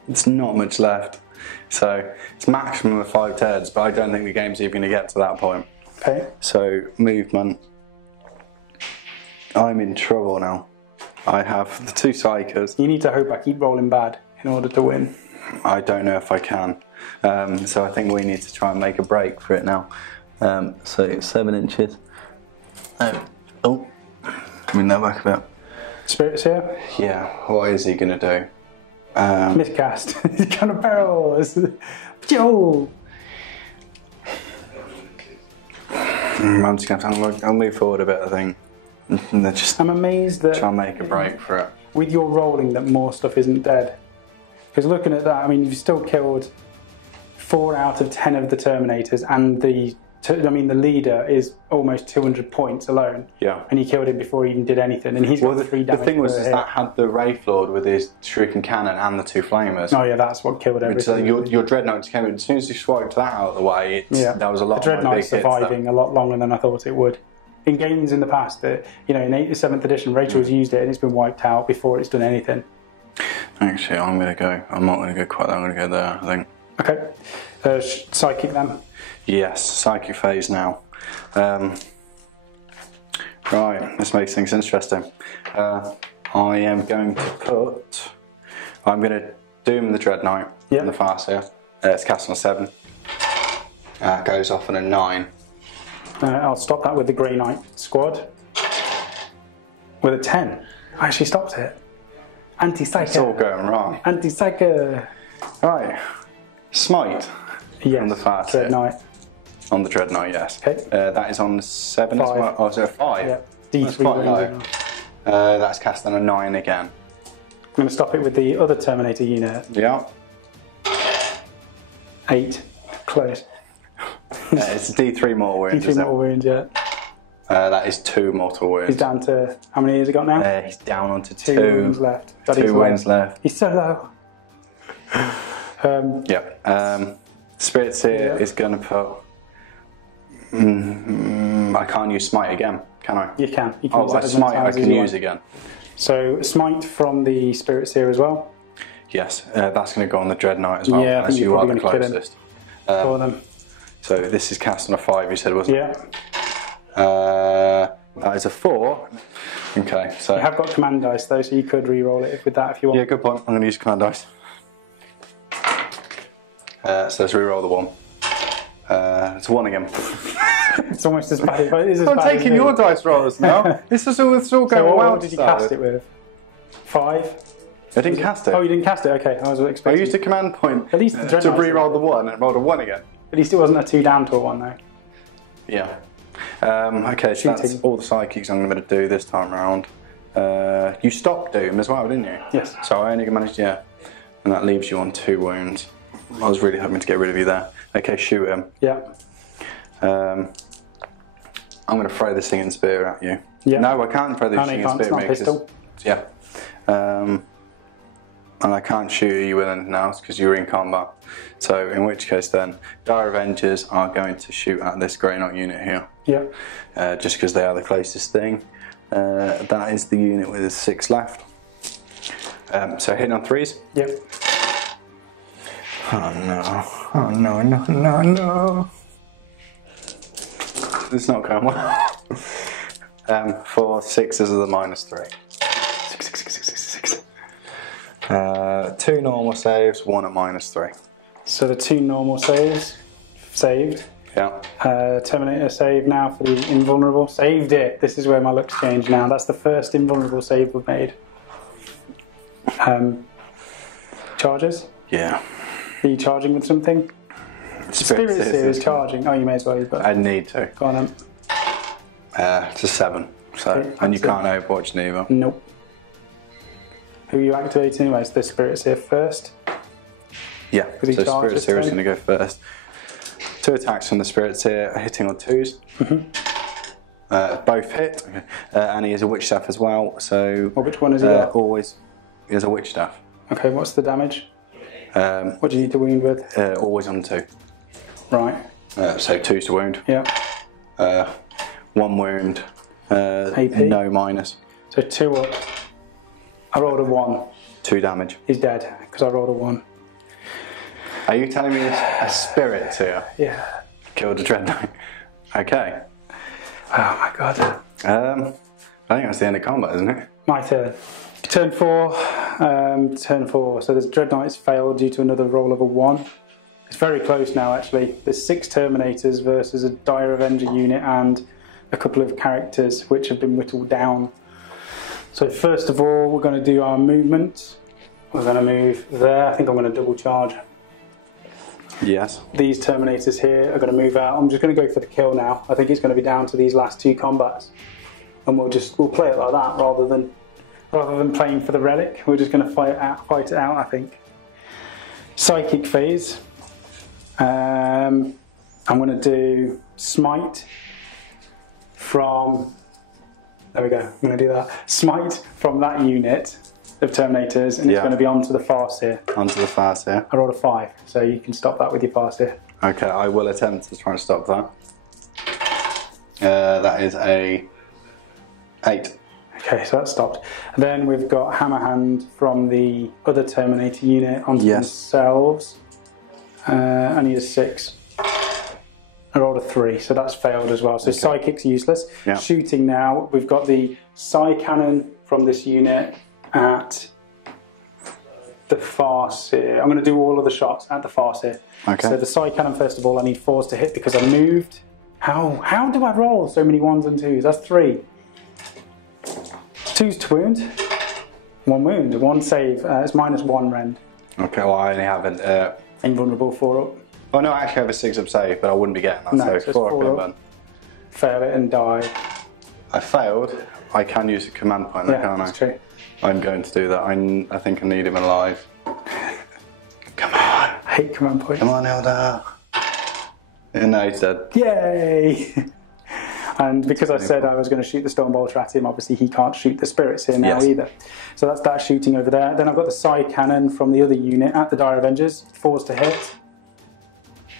There's not much left. So it's maximum of 5 turns, but I don't think the game's even going to get to that point. Okay. So movement. I'm in trouble now. I have the 2 Psychers. You need to hope I keep rolling bad in order to win. I don't know if I can. So I think we need to try and make a break for it now. So 7 inches. Oh, bring that back a bit. Spirits here? Yeah, what is he going to do? Miscast. He's kind of barrels. Joe! I'm just going to I'll move forward a bit, I think. And just I'm amazed that try and make a break for it. With your rolling that more stuff isn't dead. Because looking at that, I mean, you've still killed 4 out of 10 of the Terminators, and the leader is almost 200 points alone. Yeah. And you killed him before he even did anything, and he's got 3 damage. The thing was that had the Wraith Lord with his Shrieking Cannon and the 2 Flamers. Oh yeah, that's what killed everything. Your Dreadnoughts came in. As soon as you swiped that out of the way, that was a lot. The Dreadnought's surviving a lot longer than I thought it would. In games in the past, in 7th edition, Rachel's used it and it's been wiped out before it's done anything. Actually, I'm not going to go quite there, I'm going to go there, I think. Okay. Psychic then? Yes, Psychic phase now. Right, this makes things interesting. I am going to I'm going to Doom the Dread Knight in the Farseer. It's cast on a 7. Goes off on a 9. I'll stop that with the Grey Knight squad. With a 10. I actually stopped it. Anti-Psyker. It's all going wrong. Anti-Psyker. Right. Smite. Yes. On the Farseer. Dread Knight. On the Dread Knight, yes. Okay. That is on 7 as 5. well. Oh, is it a 5? Yeah. That's quite low. That's cast on a 9 again. I'm going to stop it with the other Terminator unit. Yeah. 8. Close. It's D3 mortal wounds. D3 mortal wounds, yeah. That is 2 mortal wounds. He's down to, how many has he got now? He's down onto 2 wounds left. 2 wounds left. He's so low. Spirit Seer is going to put... I can't use Smite again, can I? You can. Smite I can use again. So Smite from the Spirit Seer as well? Yes, that's going to go on the Dread Knight as well, as you are the closest. For them. So this is cast on a 5, you said, wasn't it? Yeah. That is a 4. Okay, so... You have got command dice though, so you could re-roll it with that if you want. Yeah, good point. I'm going to use command dice. So let's re-roll the 1. It's a 1 again. It's almost as bad as I'm taking your dice rolls now. This is all going well. What did you cast it with? 5? I didn't cast it. Oh, you didn't cast it? Okay, I was expecting... I used a command point at least to re-roll the 1 and rolled a 1 again. At least it wasn't a 2 down to a 1 though. Yeah. Okay, so that's all the psychics I'm going to do this time round. You stopped Doom as well, didn't you? Yes. So I only managed, and that leaves you on 2 wounds. I was really hoping to get rid of you there. Okay, shoot him. Yeah. I'm going to throw the Singing Spear at you. Yeah. No, I can't throw the Singing Spear at me. Pistol. Yeah. And I can't shoot you with anything else because you're in combat. So in which case then, Dire Avengers are going to shoot at this Grey Knight unit here. Yeah. Just because they are the closest thing. That is the unit with 6 left. So hitting on 3s. Yep. Oh no. Oh no, no, no, no. It's not going well. 4 6s are the -3. 6. 2 normal saves, 1 at -3. So the 2 normal saves saved. Yeah. Terminator save now for the invulnerable. Saved it. This is where my luck's changed now. That's the first invulnerable save we've made. Charges? Yeah. Are you charging with something? Spirit Seer is charging. Oh, you may as well. I need to. Go on then. It's a 7. So, Okay, and you can't overwatch neither. Nope. Who are you activating anyway? The Spirits here first. Yeah, Because he so charges Spirits here is then. going to go first. 2 attacks from the Spirits here, hitting on 2s. Both hit, okay. And he has a Witch Staff as well, so... Well, which one is he got? Always, he has a Witch Staff. Okay, what's the damage? What do you need to wound with? Always on 2. Right. So 2's to wound. Yeah. 1 wound, AP? no minus. So 2 up. I rolled a 1. 2 damage. He's dead, because I rolled a 1. Are you telling me a Spirit here Yeah. killed a Dread Knight? Okay. Oh my god. I think that's the end of combat, isn't it? My turn. Turn 4. Turn 4. So there's Dread Knights failed due to another roll of a 1. It's very close now, actually. There's 6 Terminators versus a Dire Avenger unit and a couple of characters which have been whittled down. So first of all, we're going to do our movement. We're going to move there. I think I'm going to double charge. Yes. These Terminators here are going to move out. I'm just going to go for the kill now. I think it's going to be down to these last 2 combats, and we'll play it like that rather than playing for the relic. We're just going to fight it out. I think. Psychic phase. I'm going to do Smite from. There we go. I'm going to do that. Smite from that unit of Terminators, and it's going to be onto the Farseer. Onto the Farseer. I rolled a 5, so you can stop that with your Farseer. Okay, I will attempt to try and stop that. That is a 8. Okay, so that's stopped. And then we've got Hammer Hand from the other Terminator unit onto themselves. And he is 6. I rolled a 3, so that's failed as well. So Psychic's useless. Yeah. Shooting now, we've got the Psy Cannon from this unit at the Farseer. I'm going to do all of the shots at the Farseer. Okay. So the Psy Cannon, first of all, I need 4s to hit because I moved. How do I roll so many 1s and 2s? That's 3. 2's to wound. 1 wound. 1 save. It's -1 rend. Okay, well I only have an... Invulnerable 4 up. Oh no, I actually have a 6 up save, but I wouldn't be getting that, No, so so 4 4 up up. then. Fail it and die. I failed. I can use a command point there, Yeah, can't I? that's true. I'm going to do that. I think I need him alive. Come on. I hate command points. Come on, Eldar. No, he's dead. Yay! And because I said I was going to shoot the Stormbolter at him, obviously he can't shoot the Spirits here now either. So that's that shooting over there. Then I've got the Psy Cannon from the other unit at the Dire Avengers. 4s to hit.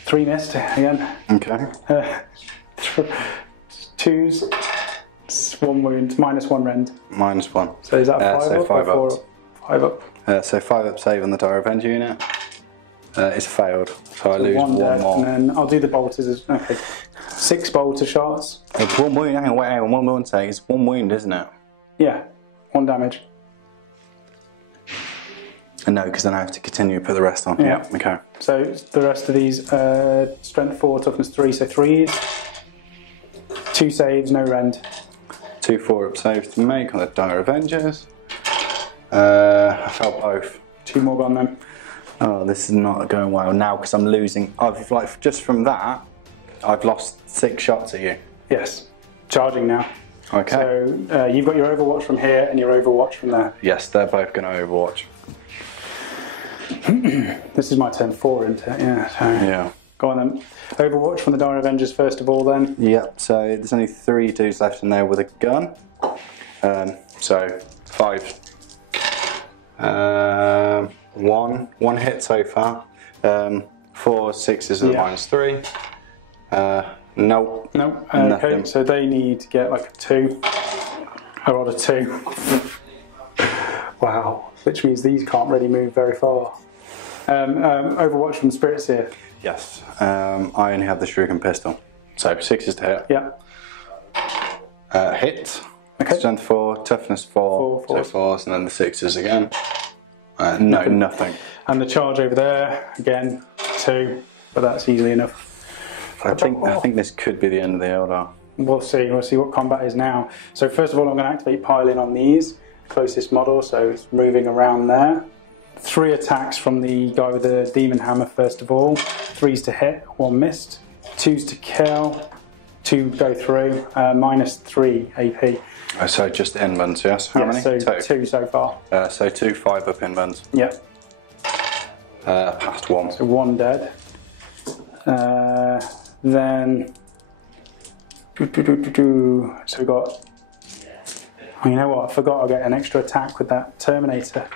3 missed again. Okay. 2s. 1 wound. -1 rend. -1. So is that 5 so up 5 or 4 up. up? 5 up. So 5 up save on the Dire Avenger unit. It's failed, so I lose 1 dead, more. and then I'll do the bolters as okay. 6 bolter shots. It's 1 wound. Hang on, wait, 1 wound save. It's 1 wound, isn't it? Yeah, 1 damage. No, because then I have to continue to put the rest on. Yeah. Okay. So the rest of these, strength 4, toughness 3, so 3s. 2 saves, no rend. 2 4-up saves to make on the Dire Avengers. I failed both. 2 more gone then. Oh, this is not going well now because I'm losing. I've like just from that, I've lost 6 shots at you. Yes, charging now. Okay. So you've got your Overwatch from here and your Overwatch from there. Yes, they're both going to Overwatch. This is my turn 4, isn't it? Yeah. So Yeah. go on then. Overwatch from the Dire Avengers first of all then. Yep. So there's only 3 dudes left in there with a gun. So 5. 1 hit so far. 4 6s and -3. Nope. No. Okay. Nothing. So they need to get like a 2. I rolled a 2. Wow. Which means these can't really move very far. Overwatch from Spirits here. Yes. I only have the Shuriken pistol. So 6s to hit. Yeah. Hit. Okay. Strength 4, toughness 4, Four, so 4s, and then the 6s again. No, nothing. And the charge over there, again, 2, but that's easily enough. I think this could be the end of the Eldar. We'll see what combat is now. So first of all, I'm going to activate piling on these, closest model, so it's moving around there. 3 attacks from the guy with the Demon Hammer first of all. 3s to hit, 1 missed. 2s to kill, 2 go through, -3 AP. So just inlands, yes? How many? So 2. 2 so far. So 2 5-up inlands. Yeah. Past 1. So 1 dead. Then... So we got... Oh, you know what? I forgot I get an extra attack with that Terminator.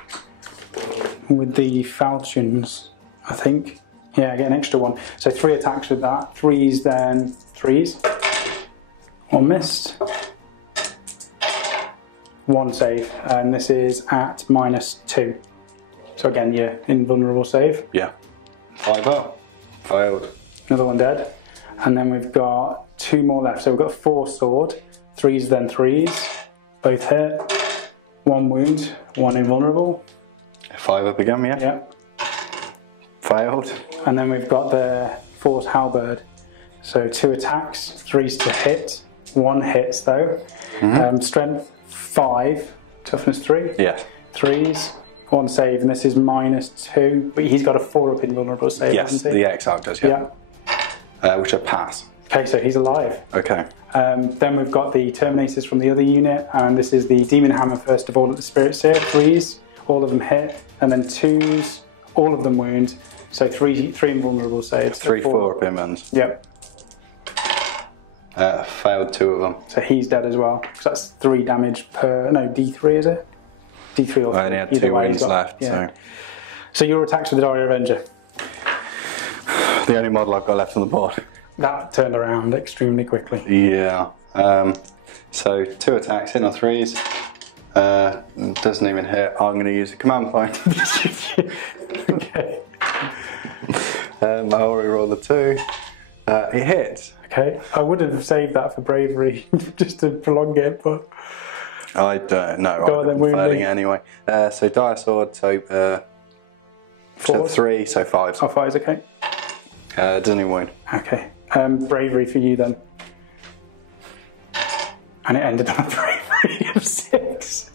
With the falchions, I think. Yeah, I get an extra one. So 3 attacks with that. 3s then 3s. 1 missed. 1 save. And this is at -2. So again, yeah, invulnerable save. Yeah. 5-up. Failed. Another 1 dead. And then we've got 2 more left. So we've got 4 sword. 3s then 3s. Both hit. 1 wound. 1 invulnerable. 5-up again, yeah? Yeah. Failed. And then we've got the Force Halberd. So 2 attacks, 3s to hit. 1 hits though. Strength 5, toughness 3. Yeah. 3s, 1 save, and this is -2. But he's got a 4-up invulnerable save, Yes, hasn't he? the exile does, yeah. Which I pass. Okay, so he's alive. Okay. Then we've got the Terminators from the other unit, and this is the Demon Hammer first of all at the Spirit Seer. 3s, all of them hit, and then 2s, all of them wound. So 3 invulnerable saves. 3 4-up inlands. Yep. Failed 2 of them. So he's dead as well. So that's 3 damage per. No, D3 is it? D3 or 3. I only had Either 2 way, wounds left, yeah. So your attacks with the Dire Avenger. The only model I've got left on the board. That turned around extremely quickly. Yeah. So 2 attacks, hit on 3s. Doesn't even hit. I'm going to use a command point. Okay. I already rolled a 2. It hits. Okay. I would have saved that for bravery just to prolong it, but. I don't know. Go on then, I'm it anyway. So Dire Sword, so 3, so 5. Oh, 5 is okay. Doesn't even wound. Okay. Bravery for you then. And it ended on a bravery of 6.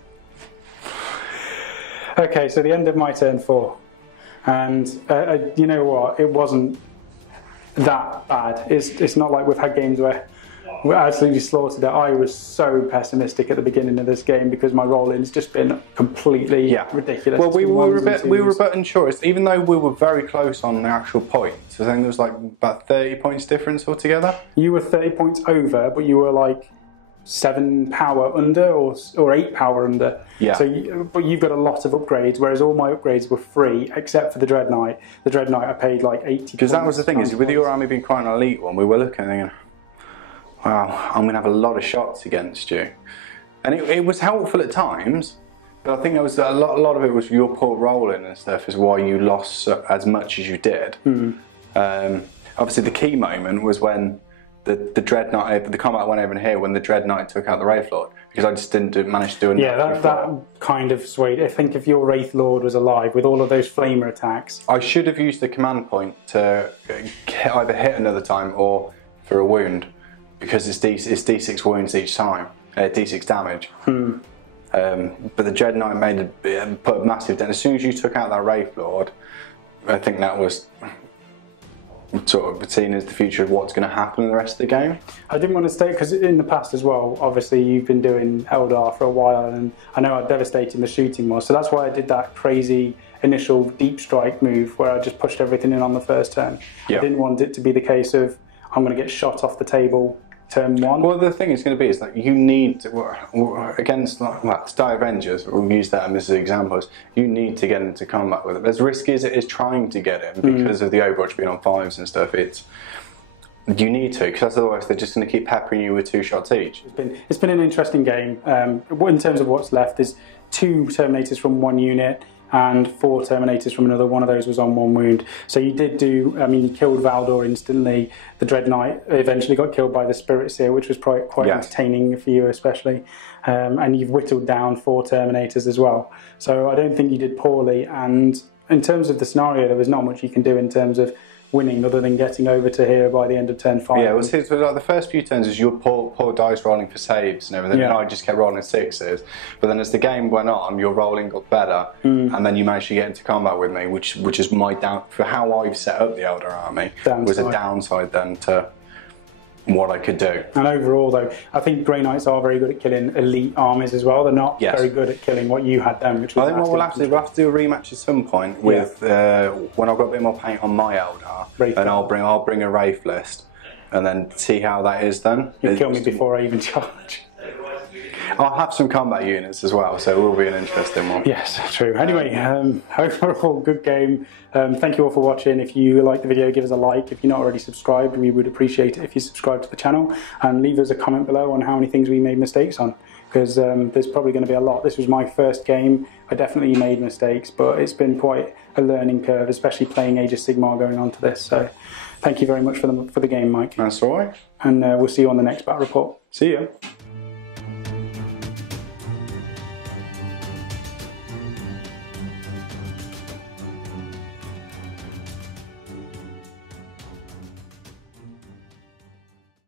Okay, so the end of my turn 4. And you know what? It wasn't that bad. It's not like we've had games where we absolutely slaughtered it. I was so pessimistic at the beginning of this game because my rolling's just been completely ridiculous. Well, we were a bit unsure. Even though we were very close on the actual points, I think there was like about 30 points difference altogether. You were 30 points over, but you were like 7 power under or 8 power under. Yeah. So, but you've got a lot of upgrades, whereas all my upgrades were free except for the Dread Knight. The Dread Knight I paid like 80. Because that was the thing, is with your army being quite an elite one, we were looking and thinking, wow, I'm going to have a lot of shots against you. And it was helpful at times, but I think there was a lot of it was your poor rolling and stuff is why you lost as much as you did. Obviously the key moment was when the Dread Knight, the combat went over in here when the Dread Knight took out the Wraith Lord, because I just didn't manage to do enough. Yeah, that kind of swayed. I think if your Wraith Lord was alive with all of those flamer attacks. I should have used the command point to either hit another time or for a wound. Because it's D6 wounds each time, D6 damage. But the Dread Knight put a massive dent. As soon as you took out that Wraith Lord, I think that was sort of seen as the future of what's going to happen in the rest of the game. I didn't want to stay, because in the past as well, obviously you've been doing Eldar for a while, and I know how devastating the shooting was, so that's why I did that crazy initial deep strike move where I just pushed everything in on the first turn. I didn't want it to be the case of I'm going to get shot off the table turn 1. Well, the thing is going to be is that you need to, against Dire Avengers, we'll use that as examples, you need to get into combat with it. As risky as it is trying to get in because of the Overwatch being on 5s and stuff, you need to, because otherwise they're just going to keep peppering you with 2 shots each. It's been an interesting game. In terms of what's left, there's 2 Terminators from 1 unit and 4 Terminators from another. One of those was on 1 wound. So you did do, I mean, you killed Valdor instantly. The Dread Knight eventually got killed by the Spirit Seer, which was quite entertaining for you especially. And you've whittled down 4 Terminators as well. So I don't think you did poorly. And in terms of the scenario, there was not much you can do in terms of winning other than getting over to here by the end of turn 5. Yeah, it was like the first few turns is your poor dice rolling for saves and everything, and I just kept rolling 6s. But then as the game went on, your rolling got better, and then you managed to get into combat with me, which is my for how I've set up the Eldar army was a downside then to what I could do. And overall, though, I think Grey Knights are very good at killing elite armies as well. They're not very good at killing what you had done, which was I think we'll have to do a rematch at some point with when I've got a bit more paint on my Eldar, and I'll bring a Wraith list, and then see how that is then. You'll kill me before I even charge. I'll have some combat units as well, so it will be an interesting one. Yes, true. Anyway, overall, good game. Thank you all for watching. If you like the video, give us a like. If you're not already subscribed, we would appreciate it if you subscribe to the channel, and leave us a comment below on how many things we made mistakes on, because there's probably going to be a lot. This was my first game. I definitely made mistakes, but it's been quite a learning curve, especially playing Age of Sigmar going on to this. So thank you very much for the game, Mike. That's all right. And we'll see you on the next battle report. See ya.